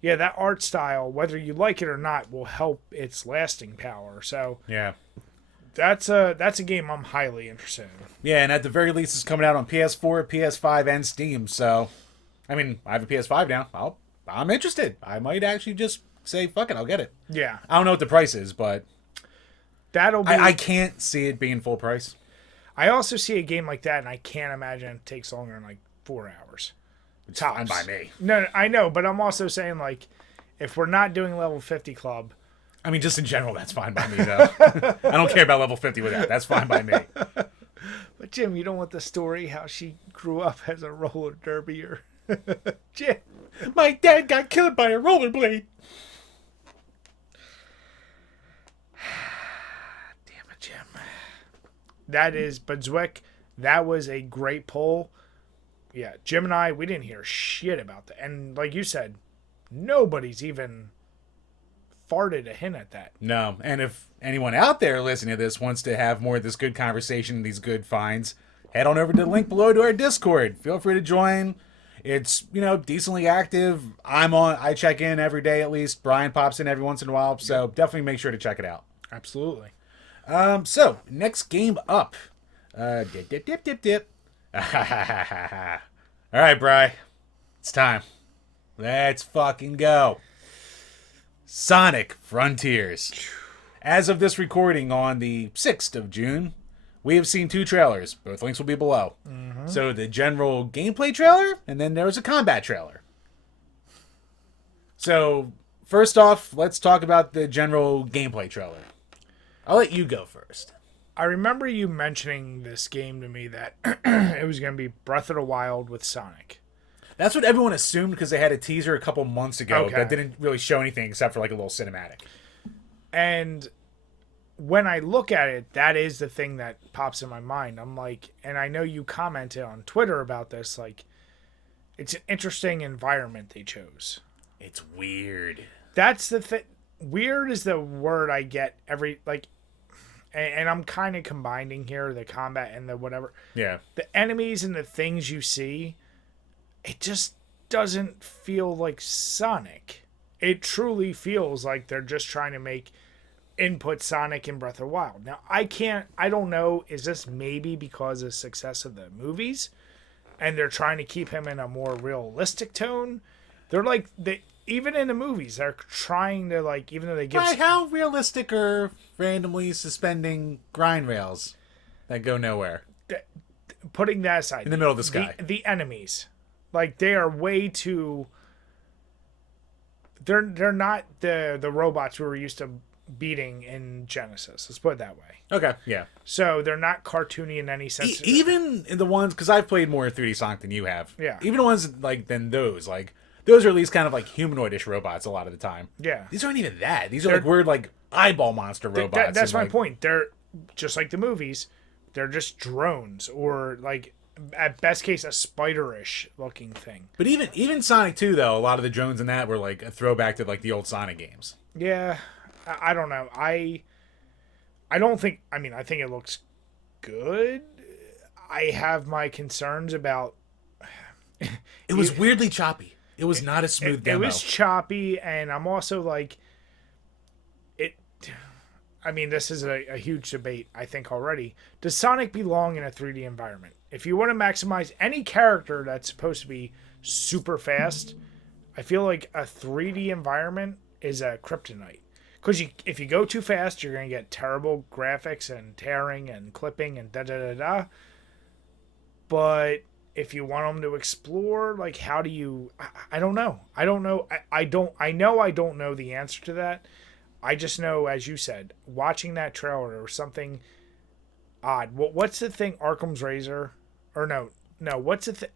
yeah, that art style, whether you like it or not, will help its lasting power. So, Yeah. That's a game I'm highly interested in. Yeah, and at the very least, it's coming out on PS4, PS5, and Steam. So, I mean, I have a PS5 now. I'm interested. I might actually just say, fuck it, I'll get it. Yeah, I don't know what the price is, but that'll be. I can't see it being full price. I also see a game like that, and I can't imagine it takes longer than like 4 hours. It's fine by me. No, I know, but I'm also saying, like, if we're not doing level 50 club. I mean, just in general, that's fine by me, though. I don't care about level 50 with that. That's fine by me. But Jim, you don't want the story how she grew up as a roller derbier. Jim, My dad got killed by a rollerblade. damn it, Jim. That is, but Zwick, that was a great poll. Yeah, Jim and I, we didn't hear shit about that. And like you said, nobody's even farted a hint at that. No, and if anyone out there listening to this wants to have more of this good conversation, these good finds, head on over to the link below to our Discord. Feel free to join. It's, decently active. I check in every day at least. Brian pops in every once in a while, so definitely make sure to check it out. Absolutely. So, next game up. Dip. All right, Bri. It's time. Let's fucking go. Sonic Frontiers. As of this recording on the 6th of June, we have seen 2 trailers. Both links will be below. Mm-hmm. So the general gameplay trailer, and then there was a combat trailer. So, first off, let's talk about the general gameplay trailer. I'll let you go first. I remember you mentioning this game to me that it was going to be Breath of the Wild with Sonic. That's what everyone assumed because they had a teaser a couple months ago Okay. that didn't really show anything except for like a little cinematic. And when I look at it, that is the thing that pops in my mind. I'm like, and I know you commented on Twitter about this, like, it's an interesting environment they chose. It's weird. That's the thing. Weird is the word I get every, like, and I'm kind of combining here the combat and the whatever. Yeah. The enemies and the things you see, it just doesn't feel like Sonic. It truly feels like they're just trying to input Sonic in Breath of the Wild. Now, I don't know, is this maybe because of the success of the movies? And they're trying to keep him in a more realistic tone? They're like, even in the movies, they're trying to, like, even though they give... How realistic are randomly suspending grind rails that go nowhere? Putting that aside. In the middle of the sky. The enemies. Like, they are way too... They're not the robots we were used to beating in Genesis. Let's put it that way. Okay, yeah. So they're not cartoony in any sense. Even the ones... Because I've played more 3D Sonic than you have. Yeah. Even the ones than those, like... Those are at least kind of like humanoidish robots a lot of the time. Yeah. These aren't even that. These are like weird like eyeball monster robots. That's my like, point. They're just like the movies. They're just drones or like at best case a spiderish looking thing. But even Sonic 2 though, a lot of the drones in that were like a throwback to like the old Sonic games. Yeah. I don't know. I don't think I think it looks good. I have my concerns about it was weirdly choppy. It was not a smooth demo. It was choppy, and I'm also like, this is a huge debate, I think, already. Does Sonic belong in a 3D environment? If you want to maximize any character that's supposed to be super fast, I feel like a 3D environment is a kryptonite. Because if you go too fast, you're going to get terrible graphics and tearing and clipping and da-da-da-da. But... if you want them to explore, like, how do you... I don't know. I know I don't know the answer to that. I just know, as you said, watching that trailer, there was something odd. What's the thing? Arkham's Razor? Or no. What's the thing?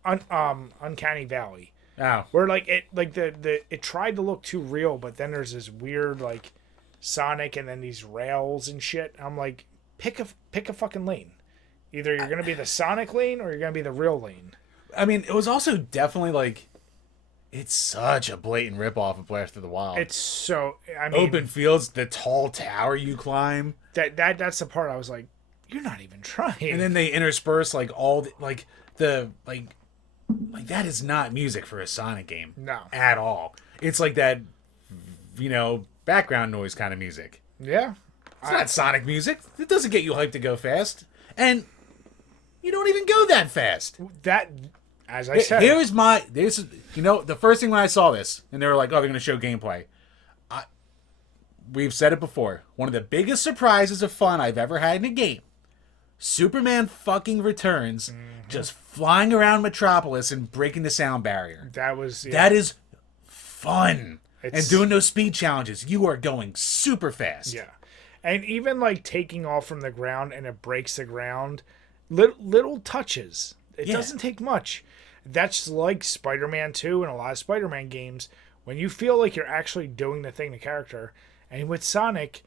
Uncanny Valley. Oh. Where, like, it tried to look too real, but then there's this weird, like, Sonic and then these rails and shit. I'm like, pick a fucking lane. Either you're going to be the Sonic lane or you're going to be the real lane. I mean, it was also definitely like... It's such a blatant ripoff of Breath of the Wild. It's so... open fields, the tall tower you climb. That's the part I was like, you're not even trying. And then they intersperse like all the... Like, that is not music for a Sonic game. No. At all. It's like that, background noise kind of music. Yeah. It's not Sonic music. It doesn't get you hyped to go fast. And you don't even go that fast. That, as I said... The first thing when I saw this, and they were like, oh, they're going to show gameplay. We've said it before. One of the biggest surprises of fun I've ever had in a game. Superman fucking Returns, just flying around Metropolis and breaking the sound barrier. That is fun. And doing those speed challenges, you are going super fast. Yeah. And even like taking off from the ground and it breaks the ground, little touches. It doesn't take much. That's like Spider-Man 2 and a lot of Spider-Man games. When you feel like you're actually doing the thing to character. And with Sonic,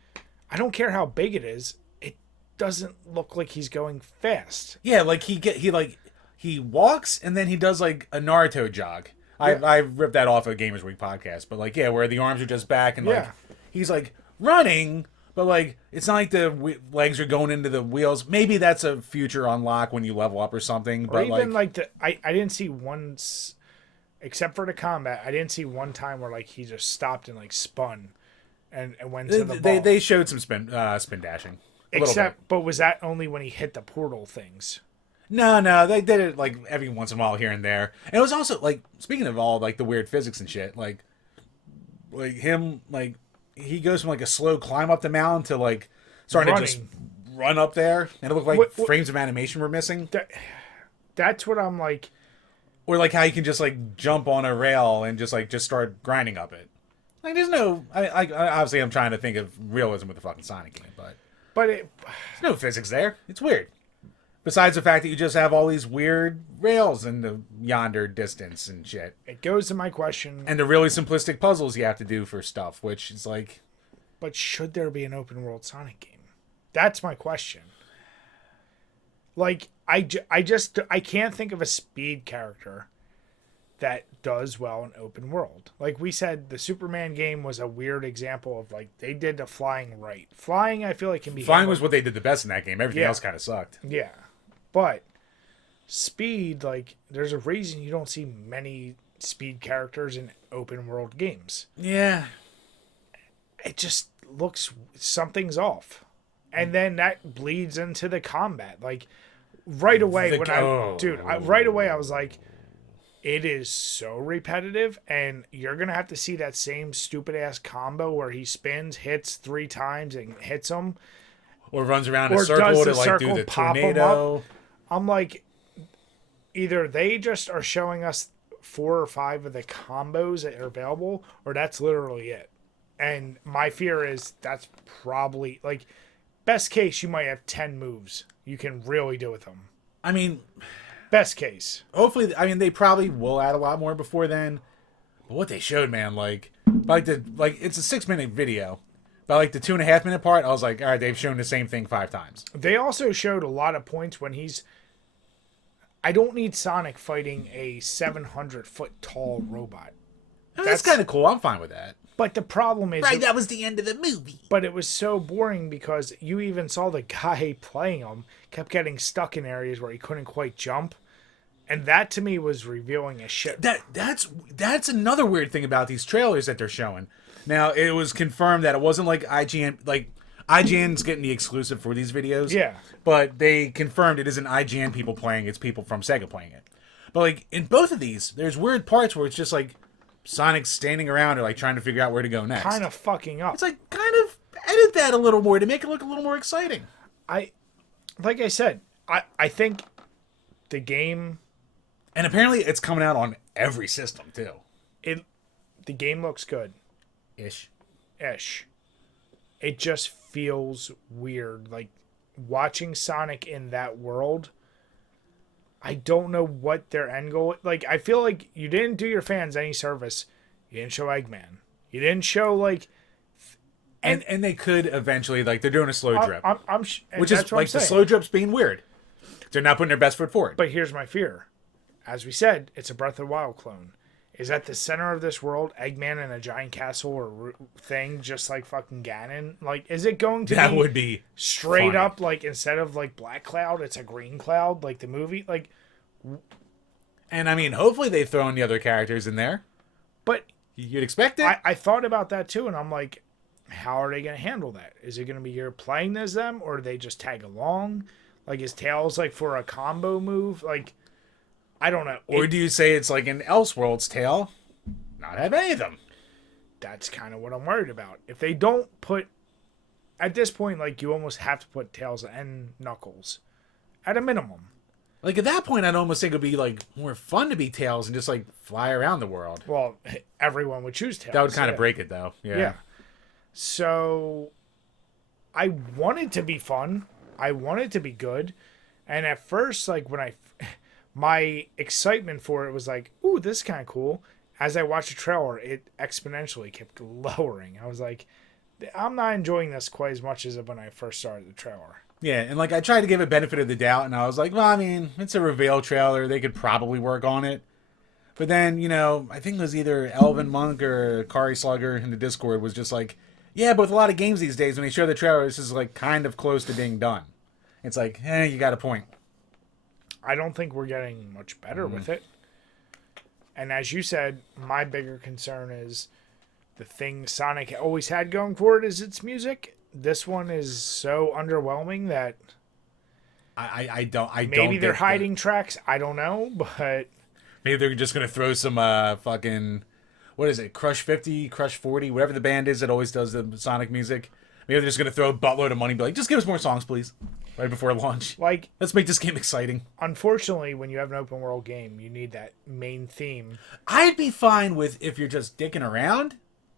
I don't care how big it is, it doesn't look like he's going fast. Yeah, like he walks and then he does like a Naruto jog. I ripped that off of Gamers Week podcast, but like where the arms are just back and like he's like running, but like it's not like the legs are going into the wheels. Maybe that's a future unlock when you level up or something. Or but even I didn't see once, except for the combat, I didn't see one time where like he just stopped and like spun and went to the ball. They showed some spin dashing. But was that only when he hit the portal things? No, they did it like every once in a while here and there. And it was also like, speaking of all like the weird physics and shit, like him, like he goes from like a slow climb up the mountain to like starting to just run up there, and it looked like frames of animation were missing. That's what I'm like. Or like how you can just like jump on a rail and just start grinding up it. Like there's no, obviously I'm trying to think of realism with the fucking Sonic game, but there's no physics there. It's weird. Besides the fact that you just have all these weird rails in the yonder distance and shit. It goes to my question. And the really simplistic puzzles you have to do for stuff, which is like... But should there be an open world Sonic game? That's my question. Like, I can't think of a speed character that does well in open world. Like we said, the Superman game was a weird example of like, they did the flying right. Flying, I feel like can be... Flying was what they did the best in that game. Everything else kind of sucked. Yeah. But speed, like, there's a reason you don't see many speed characters in open world games. Yeah. It just looks, something's off. And then that bleeds into the combat. Like, right away, right away I was like, it is so repetitive, and you're going to have to see that same stupid-ass combo where he spins, hits 3 times, and hits them. Or runs around in a circle to, like, do the tornado. I'm like, either they just are showing us 4 or 5 of the combos that are available, or that's literally it. And my fear is that's probably, like, best case, you might have 10 moves you can really do with them. I mean... Best case. Hopefully, I mean, they probably will add a lot more before then. But what they showed, man, it's a 6-minute video. By like the 2.5-minute part, I was like, all right, they've shown the same thing 5 times. They also showed a lot of points when I don't need Sonic fighting a 700-foot tall robot. I mean, that's kind of cool. I'm fine with that. But the problem is... Right, that was the end of the movie. But it was so boring because you even saw the guy playing him kept getting stuck in areas where he couldn't quite jump. And that, to me, was revealing as shit. That's another weird thing about these trailers that they're showing. Now, it was confirmed that it wasn't like IGN... Like, IGN's getting the exclusive for these videos. Yeah. But they confirmed it isn't IGN people playing, it's people from Sega playing it. But, like, in both of these, there's weird parts where it's just, like, Sonic's standing around or, like, trying to figure out where to go next. Kind of fucking up. It's like, kind of edit that a little more to make it look a little more exciting. Like I said, I think the game... And apparently it's coming out on every system, too. The game looks good. Ish. It just feels weird. Like, watching Sonic in that world, I don't know what their end goal... Like, I feel like you didn't do your fans any service. You didn't show Eggman. You didn't show, like... And they could eventually, like, they're doing a slow drip. Which is, like, the slow drip's being weird. They're not putting their best foot forward. But here's my fear. As we said, it's a Breath of the Wild clone. Is at the center of this world Eggman in a giant castle or thing, just like fucking Ganon? Like, is it going to that would be straight funny. up, like, instead of, like, Black Cloud, it's a green cloud, like the movie? Like... And, I mean, hopefully they've thrown the other characters in there. But... You'd expect it. I thought about that, too, and I'm like... how are they going to handle that? Is it going to be you're playing as them, or do they just tag along? Like, is Tails like for a combo move? Like, I don't know. Or do you say it's like an Elseworlds tale? Not have any of them. That's kind of what I'm worried about. If they don't put, at this point, like, you almost have to put Tails and Knuckles at a minimum. Like, at that point, I'd almost think it would be, like, more fun to be Tails and just, like, fly around the world. Well, everyone would choose Tails. That would kind of break it, though. Yeah. So, I want it to be fun. I want it to be good. And at first, like, when my excitement for it was like, ooh, this is kind of cool. As I watched the trailer, it exponentially kept lowering. I was like, I'm not enjoying this quite as much as when I first started the trailer. Yeah, and, like, I tried to give it benefit of the doubt, and I was like, well, I mean, it's a reveal trailer. They could probably work on it. But then, you know, I think it was either Elvin Monk or Kari Slugger in the Discord was just like, yeah, but with a lot of games these days, when they show the trailer, this is, like, kind of close to being done. It's like, you got a point. I don't think we're getting much better with it. And as you said, my bigger concern is the thing Sonic always had going for it is its music. This one is so underwhelming that I don't. Maybe they're hiding tracks. I don't know, but maybe they're just gonna throw some fucking, what is it, Crush 50, Crush 40, whatever the band is that always does the Sonic music. Maybe they're just gonna throw a buttload of money and be like, just give us more songs, please, right before launch. Like, let's make this game exciting. Unfortunately, when you have an open world game, you need that main theme. I'd be fine with if you're just dicking around.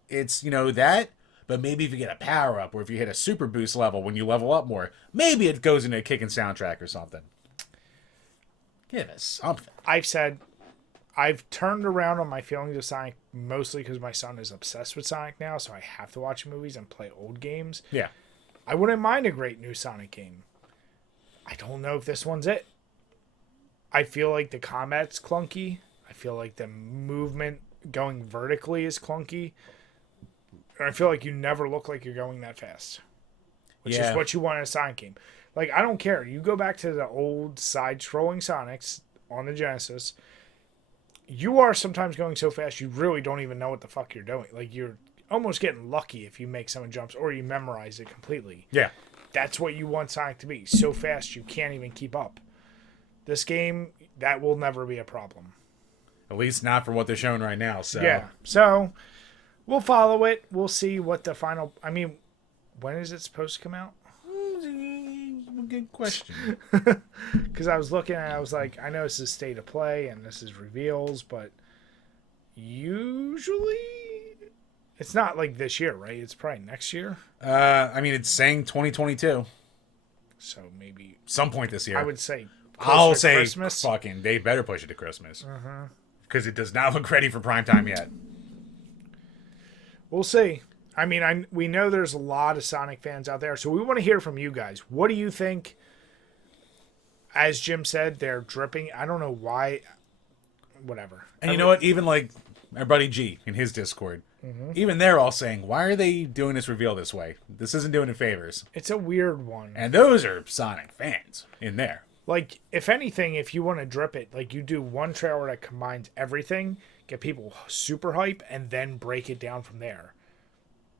It's, you know, that. But maybe if you get a power up, or if you hit a super boost level when you level up more, maybe it goes into a kicking soundtrack or something. Give us something. I've turned around on my feelings of Sonic mostly because my son is obsessed with Sonic now, so I have to watch movies and play old games. Yeah. I wouldn't mind a great new Sonic game. I don't know if this one's it. I feel like the combat's clunky. I feel like the movement going vertically is clunky. I feel like you never look like you're going that fast, which is what you want in a Sonic game. Like, I don't care. You go back to the old side-scrolling Sonics on the Genesis, you are sometimes going so fast you really don't even know what the fuck you're doing. Like, you're almost getting lucky if you make someone jumps or you memorize it completely. Yeah. That's what you want Sonic to be. So fast you can't even keep up. This game, that will never be a problem. At least not for what they're showing right now. So yeah. So we'll follow it. We'll see what the final... I mean, when is it supposed to come out? Good question. Because I was looking at it, I was like, I know this is state of play and this is reveals, but usually it's not like this year, right? It's probably next year. I mean, it's saying 2022. So maybe... some point this year. I would say... I'll say Christmas. Fucking, they better push it to Christmas. Because it does not look ready for prime time yet. We'll see. I mean, we know there's a lot of Sonic fans out there, so we want to hear from you guys. What do you think? As Jim said, they're dripping. I don't know why. Whatever. And you know what? Even like our buddy G in his Discord, even they're all saying, why are they doing this reveal this way? This isn't doing it favors. It's a weird one. And those are Sonic fans in there. Like, if anything, if you want to drip it, like, you do one trailer that combines everything, get people super hype, and then break it down from there.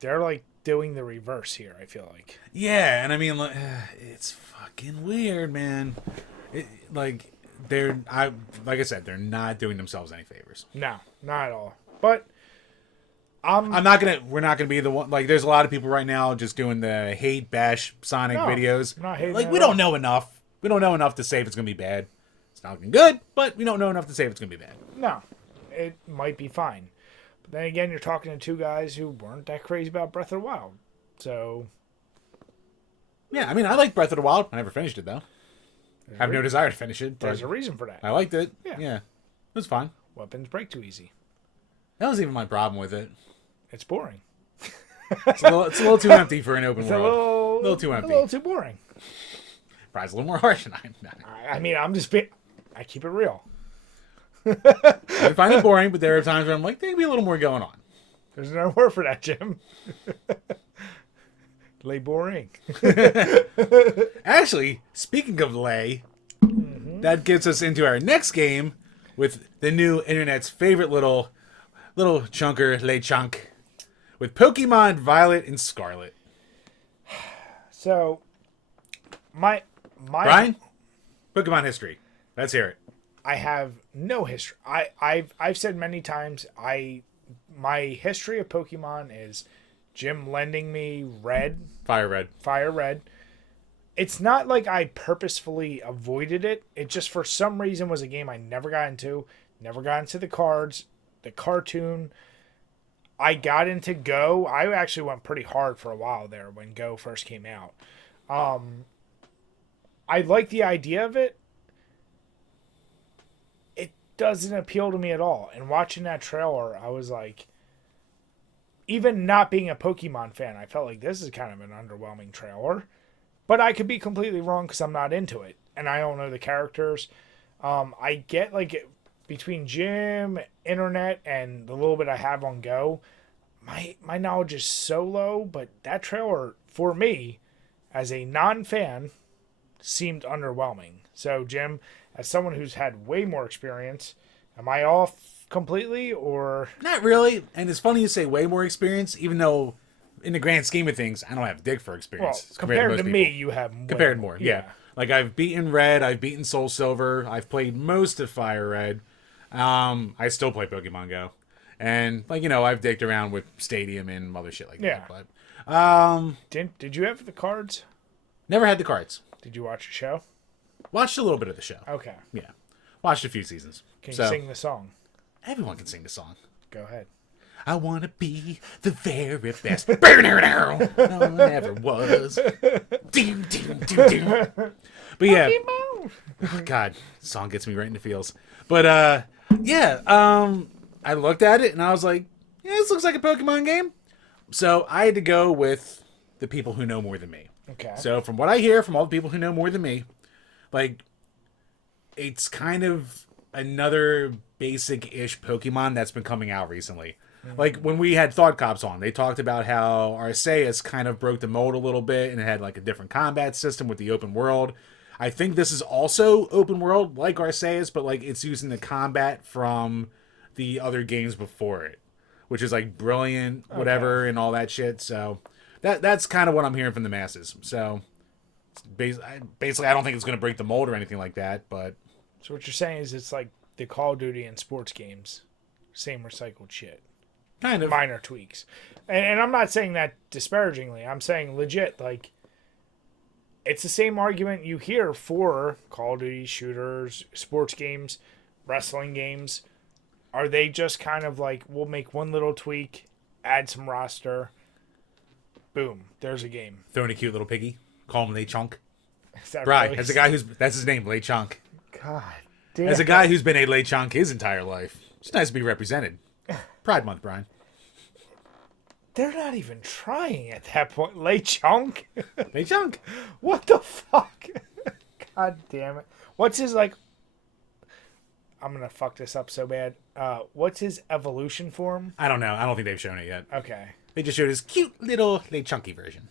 They're, like, doing the reverse here, I feel like. Yeah, and I mean, it's fucking weird, man. Like I said, they're not doing themselves any favors. No, not at all. But we're not gonna be the one. Like, there's a lot of people right now just doing the hate bash Sonic videos. Not hating like, we don't know enough. We don't know enough to say if it's gonna be bad. It's not looking good, but we don't know enough to say if it's gonna be bad. No, it might be fine. But then again, you're talking to two guys who weren't that crazy about Breath of the Wild. So, yeah, I mean, I like Breath of the Wild. I never finished it, though. I have no desire to finish it. There's a reason for that. I liked it. Yeah. It was fine. Weapons break too easy. That was even my problem with it. It's boring. It's a little too empty for an open world. A little too empty. A little too boring. Probably a little more harsh than I mean, I keep it real. I find it boring, but there are times where I'm like, there could be a little more going on. There's no word for that, Jim. Lay boring. Actually, speaking of lay, that gets us into our next game with the new internet's favorite little chunker, Lay Chunk, with Pokemon Violet and Scarlet. So, my Brian, Pokemon history. Let's hear it. I have no history. I've said many times my history of Pokemon is Jim lending me Fire Red. Fire Red. It's not like I purposefully avoided it. It just for some reason was a game I never got into. Never got into the cards, the cartoon. I got into Go. I actually went pretty hard for a while there when Go first came out. I like the idea of it. It doesn't appeal to me at all. And watching that trailer, I was like, even not being a Pokemon fan, I felt like this is kind of an underwhelming trailer. But I could be completely wrong because I'm not into it. And I don't know the characters. I get like between Jim, internet, and the little bit I have on Go, my knowledge is so low. But that trailer, for me, as a non-fan, seemed underwhelming. So, Jim, as someone who's had way more experience, am I off completely or... Not really. And it's funny you say way more experience, even though in the grand scheme of things, I don't have dick for experience. Well, compared to me, you have compared more. Yeah. Like I've beaten Red, I've beaten Soul Silver, I've played most of Fire Red. I still play Pokemon Go. And like, I've dicked around with Stadium and other shit like that. But did you have the cards? Never had the cards. Did you watch the show? Watched a little bit of the show. Okay. Yeah. Watched a few seasons. Can you sing the song? Everyone can sing the song. Go ahead. I want to be the very best. No, I never was. But yeah. Oh, God, the song gets me right in the feels. But I looked at it and I was like, yeah, this looks like a Pokemon game. So I had to go with the people who know more than me. Okay. So from what I hear from all the people who know more than me, like, it's kind of another basic-ish Pokemon that's been coming out recently. Like, when we had Thought Cops on, they talked about how Arceus kind of broke the mold a little bit and it had, like, a different combat system with the open world. I think this is also open world, like Arceus, but, like, it's using the combat from the other games before it, which is, like, brilliant, whatever, and all that shit. So, that's kind of what I'm hearing from the masses. So, basically, I don't think it's going to break the mold or anything like that, but... So what you're saying is it's like the Call of Duty and sports games. Same recycled shit. Kind of. Minor tweaks. And I'm not saying that disparagingly. I'm saying legit, like, it's the same argument you hear for Call of Duty shooters, sports games, wrestling games. Are they just kind of like, we'll make one little tweak, add some roster, boom, there's a game. Throwing a cute little piggy. Call him Lechonk. Right. Really? As a guy that's his name, Lechonk. God damn. As a guy who's been a Lechonk his entire life, it's nice to be represented. Pride Month, Brian. They're not even trying at that point. Lechonk? Lechonk? What the fuck? God damn it. What's his, like... I'm going to fuck this up so bad. What's his evolution form? I don't know. I don't think they've shown it yet. Okay. They just showed his cute little Lechonky version.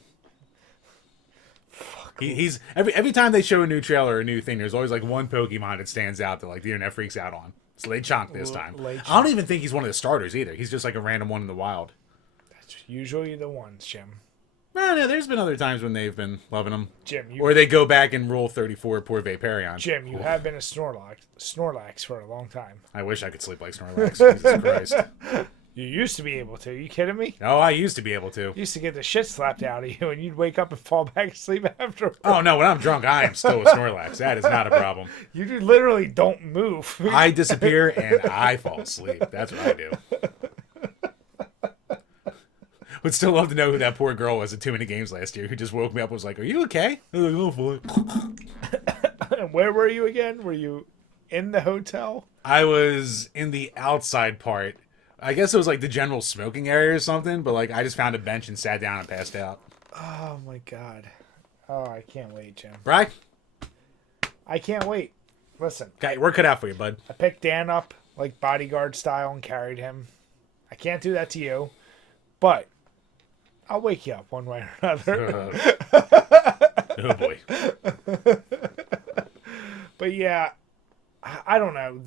He's every time they show a new trailer or a new thing, there's always like one Pokemon that stands out that like the internet freaks out on. It's Lechonk this time. Lechonk. I don't even think he's one of the starters either. He's just like a random one in the wild. That's usually the ones, Jim. No, there's been other times when they've been loving him. Jim, or they go back and roll 34 poor Vaporeon. Jim, you have been a Snorlax for a long time. I wish I could sleep like Snorlax. Jesus Christ. You used to be able to. You kidding me? Oh, I used to be able to. You used to get the shit slapped out of you and you'd wake up and fall back asleep after. Oh, no. When I'm drunk, I am still a Snorlax. That is not a problem. You literally don't move. I disappear and I fall asleep. That's what I do. Would still love to know who that poor girl was at Too Many Games last year who just woke me up and was like, "Are you okay?" I was like, "Oh, fine." Where were you again? Were you in the hotel? I was in the outside part. I guess it was like the general smoking area or something, but like I just found a bench and sat down and passed out. Oh my god. Oh, I can't wait, Jim. Right? I can't wait. Listen. Okay, we're cut out for you, bud. I picked Dan up like bodyguard style and carried him. I can't do that to you, but I'll wake you up one way or another. Oh boy. But yeah, I don't know.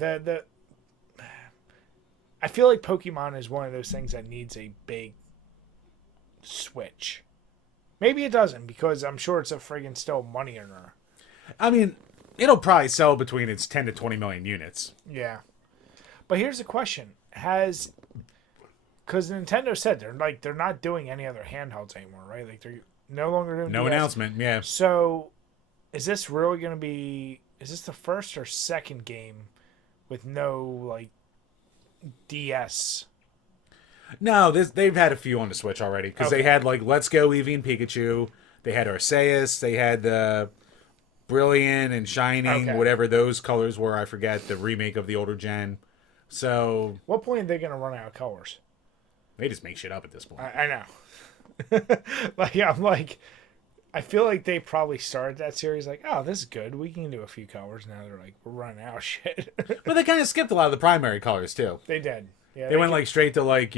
I feel like Pokemon is one of those things that needs a big Switch. Maybe it doesn't, because I'm sure it's a friggin' still money earner. I mean, it'll probably sell between its 10 to 20 million units. Yeah. But here's the question. Because Nintendo said they're not doing any other handhelds anymore, right? Like they're no longer doing No DS. announcement, yeah. So is this really going to be, is this the first or second game with no like DS? No, they've had a few on the Switch already, because Okay. they had like Let's Go Eevee and Pikachu, they had Arceus, they had the Brilliant and Shining, Okay. whatever those colors were, I forget, the remake of the older gen. So What point are they going to run out of colors? they just make shit up at this point. I know. I feel like they probably started that series like, oh, this is good. We can do a few colors. Now they're like, we're running out of shit. But they kind of skipped a lot of the primary colors too. They did. Yeah, They went like straight to like,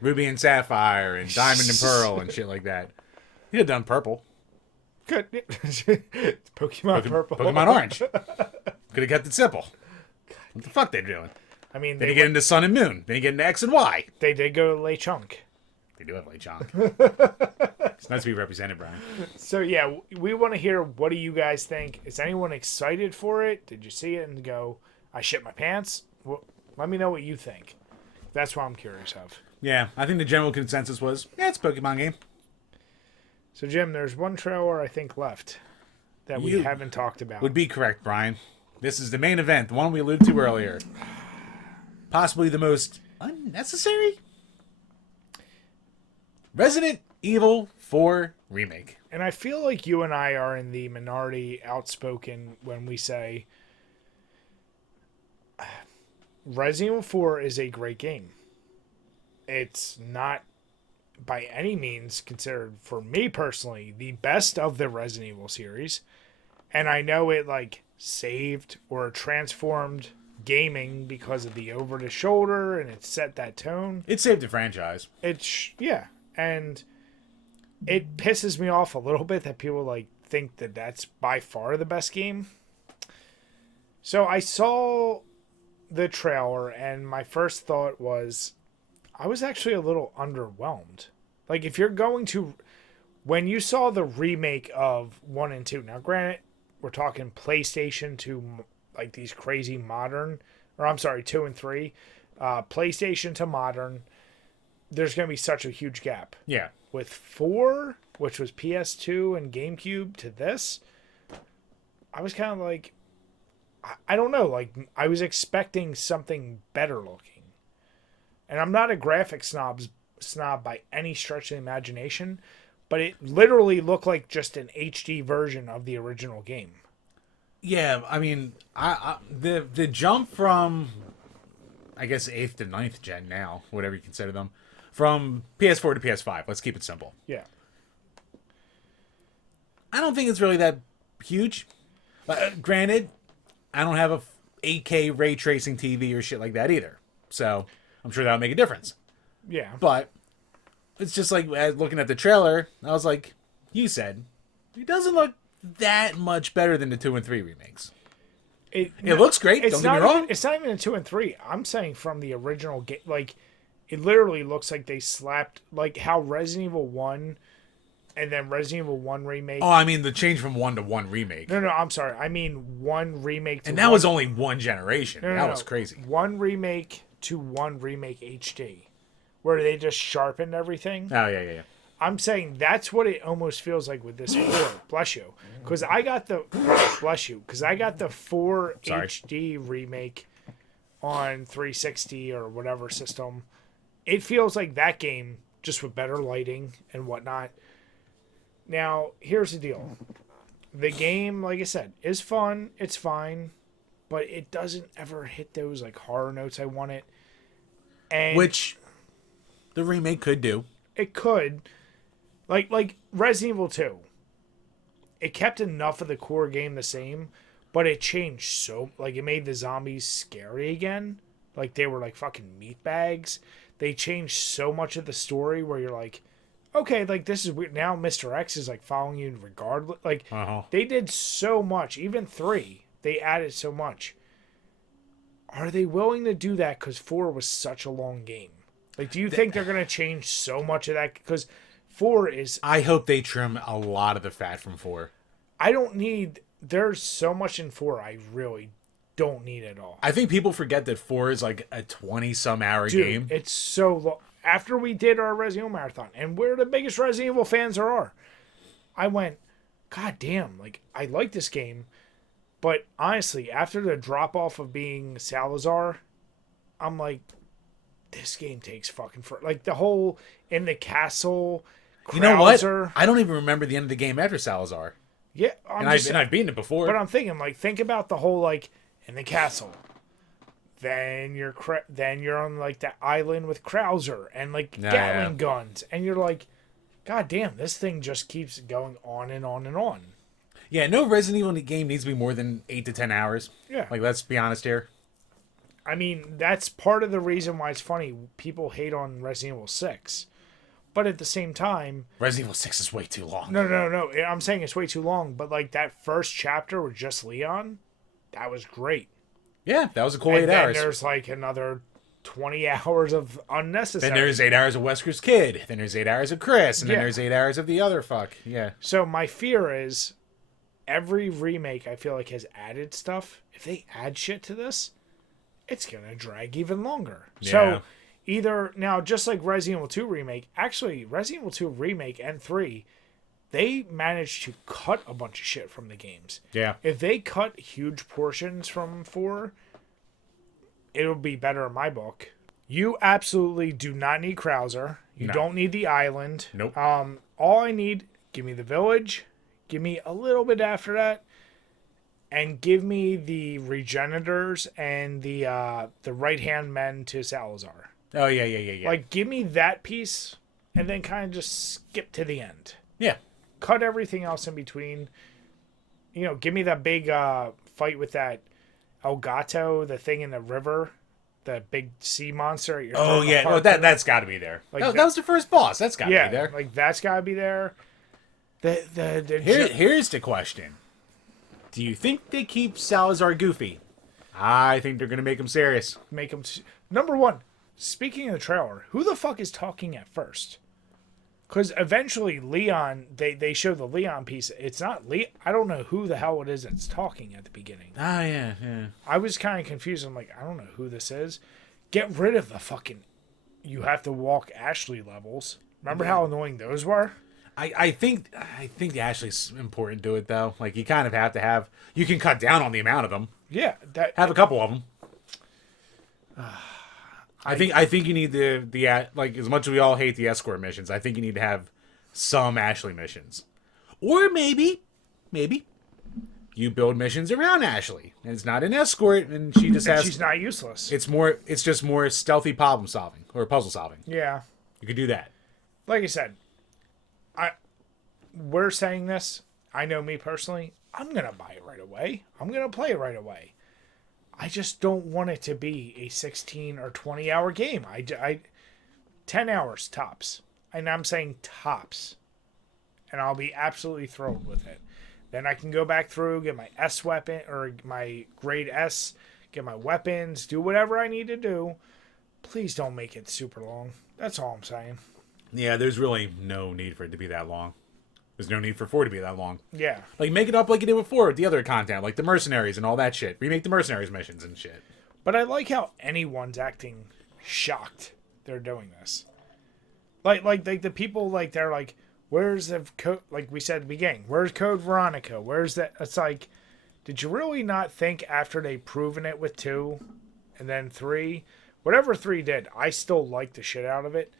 Ruby and Sapphire and Diamond and Pearl and shit like that. You had done purple. good. Pokemon Purple. Pokemon Orange. Could have kept it simple. What the fuck they doing? I mean, Then you get into Sun and Moon. Then you get into X and Y. they did go to Lay Chunk. They do have Late Chonk. It's nice to be represented, Brian. So yeah, we want to hear, what do you guys think? Is anyone excited for it? Did you see it and go, I shit my pants? Well, let me know what you think. That's what I'm curious of. Yeah, I think the general consensus was, yeah, it's a Pokemon game. So Jim, there's one trailer I think left that we You haven't talked about. Would be correct, Brian. This is the main event, the one we alluded to earlier. Possibly the most unnecessary? Resident Evil 4 Remake. And I feel like you and I are in the minority outspoken when we say Resident Evil 4 is a great game. It's not by any means considered, for me personally, the best of the Resident Evil series. And I know it like saved or transformed gaming because of the over the shoulder, and it set that tone. It saved the franchise. Yeah, and it pisses me off a little bit that people like think that that's by far the best game. So I saw the trailer, and my first thought was, I was actually a little underwhelmed. Like, if you're going to, when you saw the remake of 1 and 2, now granted, we're talking PlayStation to like these crazy modern, or I'm sorry, 2 and 3, PlayStation to modern, there's going to be such a huge gap. Yeah. With 4, which was PS2 and GameCube, to this, I was kind of like, I don't know, like, I was expecting something better looking. And I'm not a graphic snob by any stretch of the imagination, but it literally looked like just an HD version of the original game. Yeah, I mean, the jump from, I guess, 8th to 9th gen now, whatever you consider them, from PS4 to PS5, let's keep it simple. Yeah. I don't think it's really that huge. Granted, I don't have a 8K ray tracing TV or shit like that either, so I'm sure that'll make a difference. Yeah. But it's just like, looking at the trailer, I was like, you said, it doesn't look that much better than the 2 and 3 remakes. It looks great, don't get me wrong. It's not even a 2 and 3. I'm saying from the original game, like, it literally looks like they slapped, like how Resident Evil 1 and then Resident Evil 1 remake. Oh, I mean the change from 1 to 1 remake. No, I'm sorry. I mean 1 remake to And that was only one generation. That was crazy. 1 remake to 1 remake HD, where they just sharpened everything. Oh, yeah. I'm saying that's what it almost feels like with this 4. Bless you. Because I got the 4 Sorry. HD remake on 360 or whatever system. It feels like that game, just with better lighting and whatnot. Now, here's the deal. The game, like I said, is fun. It's fine. But it doesn't ever hit those like horror notes I want it. And Which the remake could do. it could. Like Resident Evil 2. It kept enough of the core game the same, but it changed so, like, it made the zombies scary again. Like, they were like fucking meat bags. They changed so much of the story where you're like, okay, like, this is weird. Now Mr. X is like following you regardless. Like, they did so much. Even 3, they added so much. Are they willing to do that because 4 was such a long game? Like, do you think they're going to change so much of that? Because 4 is, I hope they trim a lot of the fat from 4. I don't need, there's so much in 4 I really don't need it all. I think people forget that 4 is like a 20-some hour Dude, game. it's so long. After we did our Resident Evil marathon, and we're the biggest Resident Evil fans there are, I went, God damn, like, I like this game. But honestly, after the drop off of being Salazar, I'm like, this game takes fucking like the whole in the castle. Krauser, You know what? I don't even remember the end of the game after Salazar. Yeah, I've beaten it before. But I'm thinking, like, think about the whole, like, in the castle. Then you're on like that island with Krauser and like Gatling guns, and you're like, God damn, this thing just keeps going on and on and on. Yeah, no Resident Evil game needs to be more than 8 to 10 hours. Yeah, like, let's be honest here. I mean, that's part of the reason why it's funny. People hate on Resident Evil 6, but at the same time, Resident Evil 6 is way too long. No. I'm saying it's way too long. But like that first chapter with just Leon, that was great. Yeah, that was a cool 8 hours. And then there's like another 20 hours of unnecessary. Then there's 8 hours of Wesker's kid. Then there's 8 hours of Chris. And then there's 8 hours of the other fuck. Yeah. So my fear is every remake I feel like has added stuff. If they add shit to this, it's going to drag even longer. Yeah. So either now, just like Resident Evil 2 Remake, actually Resident Evil 2 Remake and 3, they managed to cut a bunch of shit from the games. Yeah. If they cut huge portions from 4, it'll be better in my book. You absolutely do not need Krauser. You don't need the island. Nope. All I need, give me the village. Give me a little bit after that. And give me the Regenitors and the right-hand men to Salazar. Oh, yeah. Like, give me that piece and then kind of just skip to the end. Yeah. Cut everything else in between. You know, give me that big fight with that Elgato, the thing in the river, the big sea monster. Oh, yeah. Oh, that's got to be there. Like that was the first boss. That's got to be there. Like, that's got to be there. Here's the question. Do you think they keep Salazar goofy? I think they're going to make him serious. Number one, speaking of the trailer, who the fuck is talking at first? Because eventually Leon, they show the Leon piece. It's not Leon. I don't know who the hell it is that's talking at the beginning. Ah, yeah. I was kind of confused. I'm like, I don't know who this is. Get rid of the fucking, you have to walk Ashley levels. Remember how annoying those were? I think the Ashley's important to it, though. Like, you kind of have to have, you can cut down on the amount of them. Yeah. Have a couple of them. I think you need the like, as much as we all hate the escort missions, I think you need to have some Ashley missions. Or maybe you build missions around Ashley, and it's not an escort, and she's not useless. It's just more stealthy problem solving or puzzle solving. Yeah. You could do that. Like I said, we're saying this. I know me personally. I'm gonna buy it right away. I'm gonna play it right away. I just don't want it to be a 16 or 20 hour game. I 10 hours tops. And I'm saying tops. And I'll be absolutely thrilled with it. Then I can go back through, get my S weapon or my grade S, get my weapons, do whatever I need to do. Please don't make it super long. That's all I'm saying. Yeah, there's really no need for it to be that long. There's no need for 4 to be that long. Yeah. Like, make it up like you did with 4 with the other content, like the mercenaries and all that shit. Remake the mercenaries missions and shit. But I like how anyone's acting shocked they're doing this. Like the people, like, they're like, where's the code? Like we said at the beginning, where's Code Veronica? Where's that? It's like, did you really not think after they proven it with 2 and then 3? Whatever 3 did, I still like the shit out of it.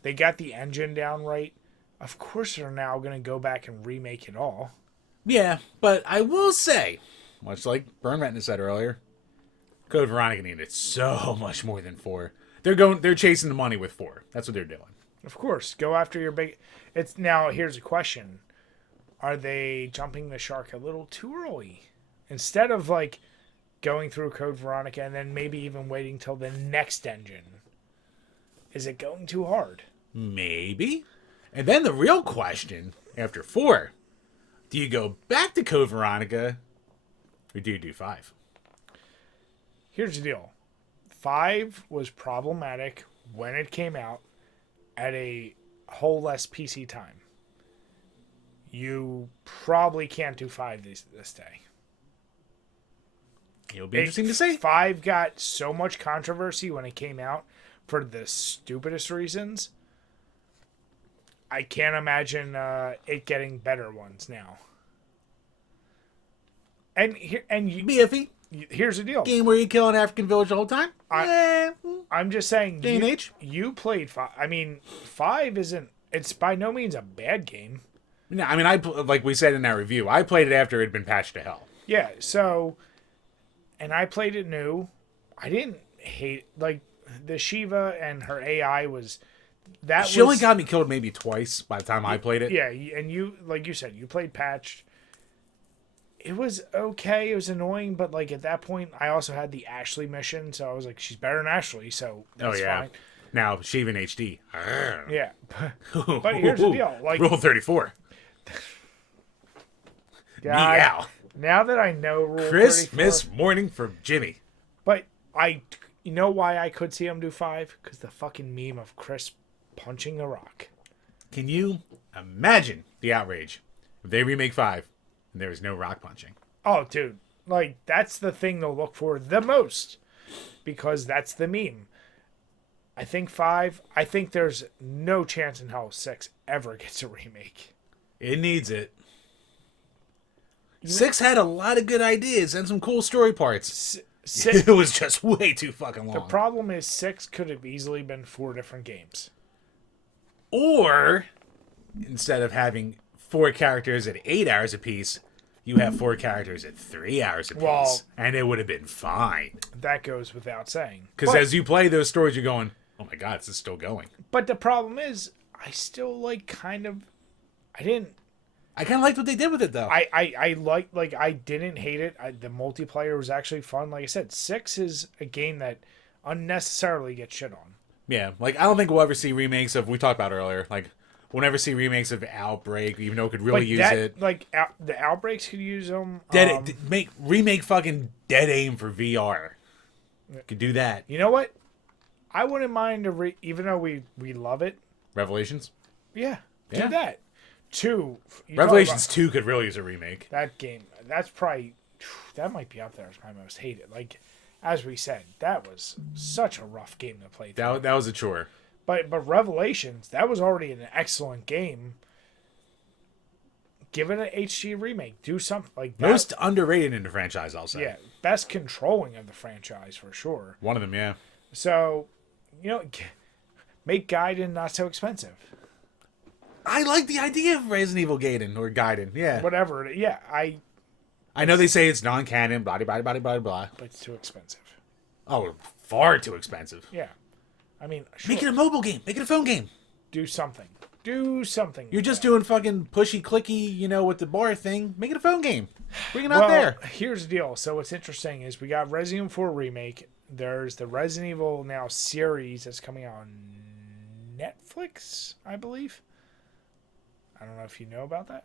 They got the engine down right. Of course they're now going to go back and remake it all. Yeah, but I will say, much like Burn Retina said earlier, Code Veronica needed so much more than 4. They're chasing the money with 4. That's what they're doing. Of course, go after your big. It's now. Here's a question: are they jumping the shark a little too early? Instead of like going through Code Veronica and then maybe even waiting till the next engine, is it going too hard? Maybe. And then the real question after 4: do you go back to Code Veronica, or do you do 5? Here's the deal: 5 was problematic when it came out at a whole less PC time, you probably can't do 5 this day. It'll be interesting to see. 5 got so much controversy when it came out for the stupidest reasons. I can't imagine it getting better ones now. And Be iffy. here's the deal. Game where you kill an African village the whole time? I'm just saying, Day and age? you played 5. I mean, 5 isn't... It's by no means a bad game. No, I mean, like we said in our review, I played it after it had been patched to hell. Yeah, so... And I played it new. I didn't hate... Like, the Shiva and her AI was... She only got me killed maybe twice by the time I played it. Yeah, and you, like you said, you played patched. It was okay. It was annoying, but like at that point, I also had the Ashley mission, so I was like, she's better than Ashley, so that's fine. Now Shiva in HD. Yeah, but here's the deal: like Rule 34. Meow. Now that I know Rule Christmas 34, morning for Jimmy. but you know why I could see him do 5? Because the fucking meme of Chris punching the rock. Can you imagine the outrage if they remake 5 and there is no rock punching? Oh, dude. Like, that's the thing they'll look for the most. Because that's the meme. I think 5, I think there's no chance in hell 6 ever gets a remake. It needs it. 6 had a lot of good ideas and some cool story parts. It was just way too fucking long. The problem is 6 could have easily been 4 different games. Or, instead of having 4 characters at 8 hours apiece, you have 4 characters at 3 hours apiece. Well, and it would have been fine. That goes without saying. Because as you play those stories, you're going, oh my god, this is still going. But the problem is, I still like I kind of liked what they did with it, though. I didn't hate it. The multiplayer was actually fun. Like I said, 6 is a game that unnecessarily gets shit on. Yeah, like, I don't think we'll ever see remakes of, we talked about earlier, like, we'll never see remakes of Outbreak, even though it could really use it. Like, the Outbreaks could use them. Remake fucking Dead Aim for VR. Could do that. You know what? I wouldn't mind even though we love it. Revelations? Yeah, do that. 2. Revelations 2 could really use a remake. That game, that might be up there as my most hated. Like, as we said, that was such a rough game to play through. That was a chore. But Revelations, that was already an excellent game. Give it an HD remake. Do something like that. Most underrated in the franchise, I'll say. Yeah, best controlling of the franchise for sure. One of them, yeah. So, make Gaiden not so expensive. I like the idea of Resident Evil Gaiden or Gaiden, yeah. Whatever. Yeah, I know they say it's non-canon, blah, blah, blah, blah, blah. But it's too expensive. Oh, far too expensive. Yeah. I mean, sure. Make it a mobile game. Make it a phone game. Do something. Do something. You're just doing fucking pushy, clicky, with the bar thing. Make it a phone game. Bring it out there. Here's the deal. So what's interesting is we got Resident Evil 4 Remake. There's the Resident Evil now series that's coming out on Netflix, I believe. I don't know if you know about that.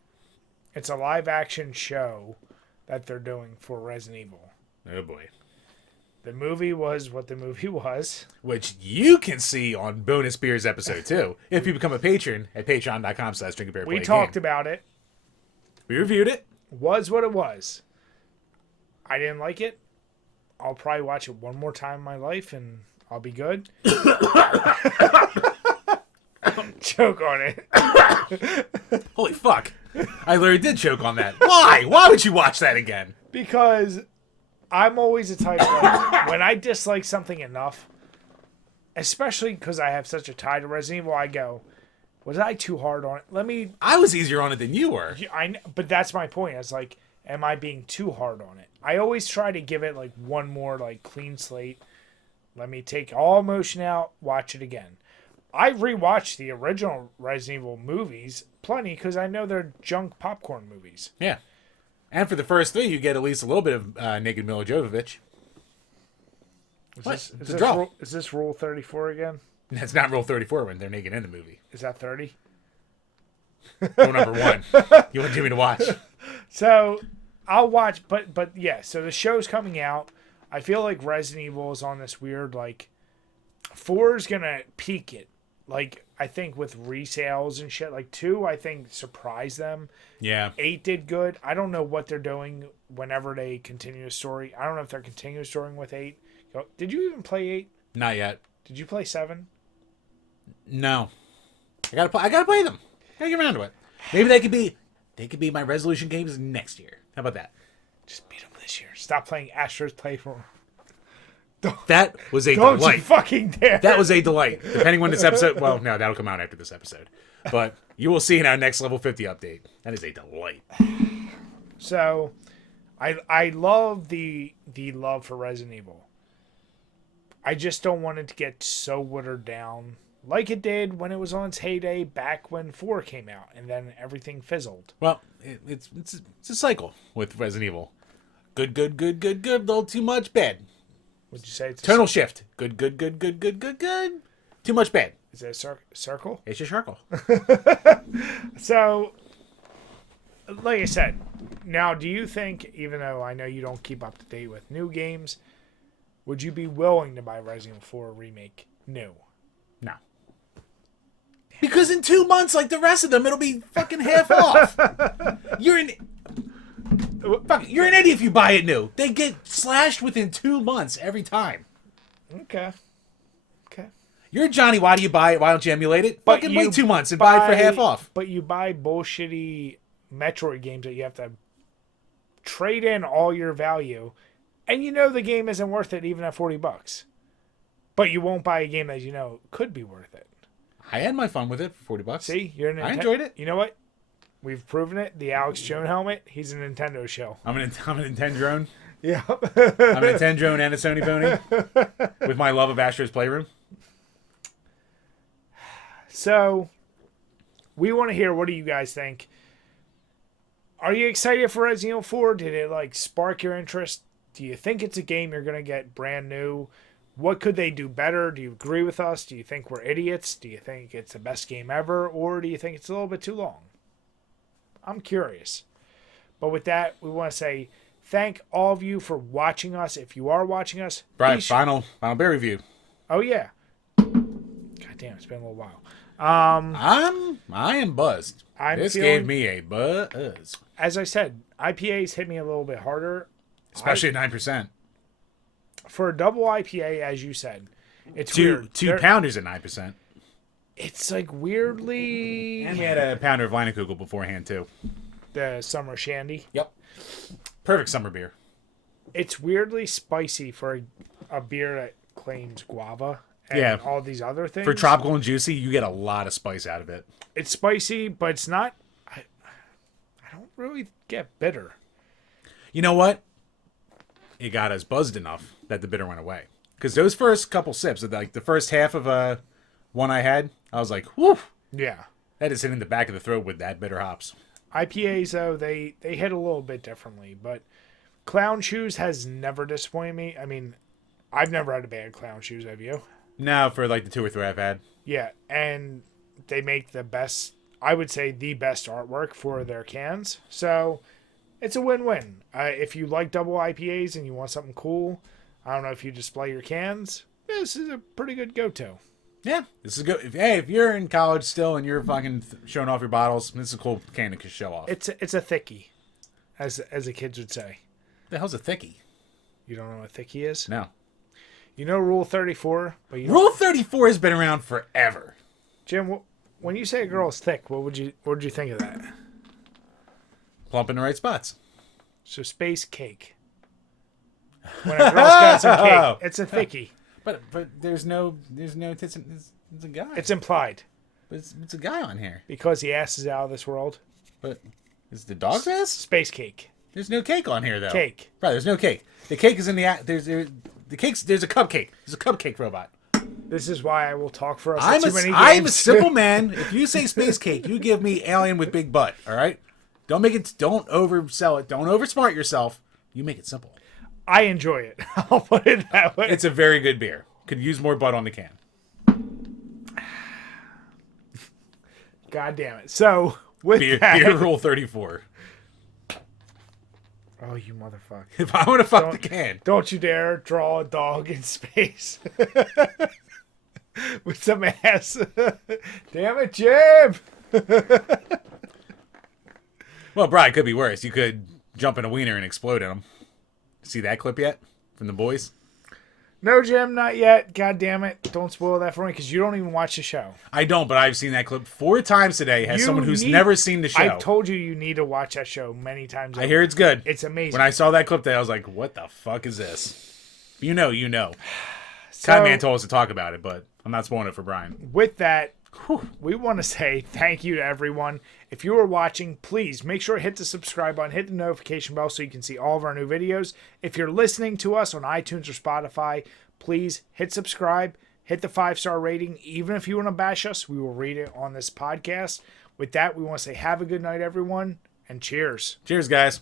It's a live action show that they're doing for Resident Evil. Oh boy. The movie was what the movie was. Which you can see on Bonus Beers episode 2 if you become a patron at patreon.com/DrinkABeerandPlayAGame. We talked about it. We reviewed it. Was what it was. I didn't like it. I'll probably watch it one more time in my life and I'll be good. Choke on it. Holy fuck. I literally did choke on that. Why? Why would you watch that again? Because I'm always a type of, when I dislike something enough, especially because I have such a tie to Resident Evil, I go, was I too hard on it? I was easier on it than you were. But that's my point. It's like, am I being too hard on it? I always try to give it like one more like clean slate. Let me take all emotion out, watch it again. I rewatched the original Resident Evil movies plenty because I know they're junk popcorn movies. Yeah. And for the first 3, you get at least a little bit of naked Mila Jovovich. Is this Rule 34 again? That's not Rule 34 when they're naked in the movie. Is that 30? Rule number 1. You want Jimmy to watch. So, I'll watch, but yeah, so the show's coming out. I feel like Resident Evil is on this weird, 4 is going to peak it like, I think with resales and shit, like 2, I think surprised them. Yeah. 8 did good. I don't know what they're doing whenever they continue a story. I don't know if they're continuing storying with 8. Did you even play 8? Not yet. Did you play 7? No. I gotta play them. Gotta get around to it. Maybe they could be my resolution games next year. How about that? Just beat them this year. Stop playing Astro's Playroom. That was a Don't delight. you fucking dare. That was a delight. Depending when this episode... Well, no, that'll come out after this episode. But you will see in our next Level 50 update. That is a delight. So, I love the love for Resident Evil. I just don't want it to get so watered down like it did when it was on its heyday back when 4 came out, and then everything fizzled. Well, it's a cycle with Resident Evil. Good, good, good, good, good. A little too much, bad. Would you say it's Tonal shift. Good, good, good, good, good, good, good. Too much bad. Is it a circle? It's a circle. So, like I said, now do you think, even though I know you don't keep up to date with new games, would you be willing to buy Resident Evil 4 Remake new? No. Because in 2 months, like the rest of them, it'll be fucking half off. You're an idiot if you buy it new. They get slashed within 2 months every time. Okay. You're Johnny. Why do you buy it? Why don't you emulate it? Fucking wait 2 months and buy it for half off. But you buy bullshitty Metroid games that you have to trade in all your value, and you know the game isn't worth it even at $40. But you won't buy a game that you know could be worth it. I had my fun with it for $40. See, I enjoyed it. You know what? We've proven it. The Alex Jones helmet, he's a Nintendo shell. I'm a Nintendrone. Yeah. I'm a Nintendrone and a Sony pony with my love of Astro's Playroom. So, we want to hear, what do you guys think? Are you excited for Resident Evil 4? Did it spark your interest? Do you think it's a game you're going to get brand new? What could they do better? Do you agree with us? Do you think we're idiots? Do you think it's the best game ever? Or do you think it's a little bit too long? I'm curious. But with that, we want to say thank all of you for watching us. If you are watching us, Right, final beer review. Oh yeah. God damn, it's been a little while. I am buzzed. This gave me a buzz. As I said, IPAs hit me a little bit harder, especially at 9%. For a double IPA, as you said, it's weird. 2-pounders at 9%. It's weirdly. And we had a pounder of Leinekugel beforehand too. The summer shandy. Yep. Perfect summer beer. It's weirdly spicy for a beer that claims guava and all these other things. For tropical and juicy, you get a lot of spice out of it. It's spicy, but it's not. I don't really get bitter. You know what? It got us buzzed enough that the bitter went away. Because those first couple sips, the first half of one I had, I was like, whew. Yeah. That is hitting the back of the throat with that bitter hops. IPAs, though, they hit a little bit differently. But Clown Shoes has never disappointed me. I mean, I've never had a bad Clown Shoes, have you? No, for the 2 or 3 I've had. Yeah, and they make the best, I would say the best artwork for their cans. So it's a win-win. If you like double IPAs and you want something cool, I don't know if you display your cans, this is a pretty good go-to. Yeah, this is good. Hey, if you're in college still and you're fucking showing off your bottles, this is a cool can to show off. It's a thickie, as the kids would say. The hell's a thickie? You don't know what thickie is? No. You know Rule 34, but you Rule 34 has been around forever. Jim, when you say a girl is thick, what would you think of that? Plump in the right spots. So space cake. When a girl's got some cake, it's a thickie. But there's no it's a guy. It's implied. But it's a guy on here. Because the ass is out of this world. But is the dog's ass? Space cake. There's no cake on here though. Cake. Right, there's no cake. The cake is in there's a cupcake. There's a cupcake robot. This is why I will talk for us. I'm a simple man. If you say space cake, you give me alien with big butt. All right. Don't oversell it. Don't oversmart yourself. You make it simple. I enjoy it. I'll put it that way. It's a very good beer. Could use more butt on the can. God damn it. So with that, beer rule 34. Oh, you motherfucker. If I want to fuck the can. Don't you dare draw a dog in space. with some ass. Damn it, Jim! Well, Brian, could be worse. You could jump in a wiener and explode in him. See that clip yet from the boys? No, Jim, not yet. God damn it. Don't spoil that for me because you don't even watch the show. I don't, but I've seen that clip 4 times today as someone who's never seen the show. I've told you need to watch that show many times. I hear it's good. It's amazing. When I saw that clip today, I was like, what the fuck is this? You know. So, Conman told us to talk about it, but I'm not spoiling it for Brian. With that, we want to say thank you to everyone. If you are watching, please make sure to hit the subscribe button, hit the notification bell so you can see all of our new videos. If you're listening to us on iTunes or Spotify, please hit subscribe, hit the 5-star rating. Even if you want to bash us, we will read it on this podcast. With that, we want to say have a good night, everyone, and cheers. Cheers, guys.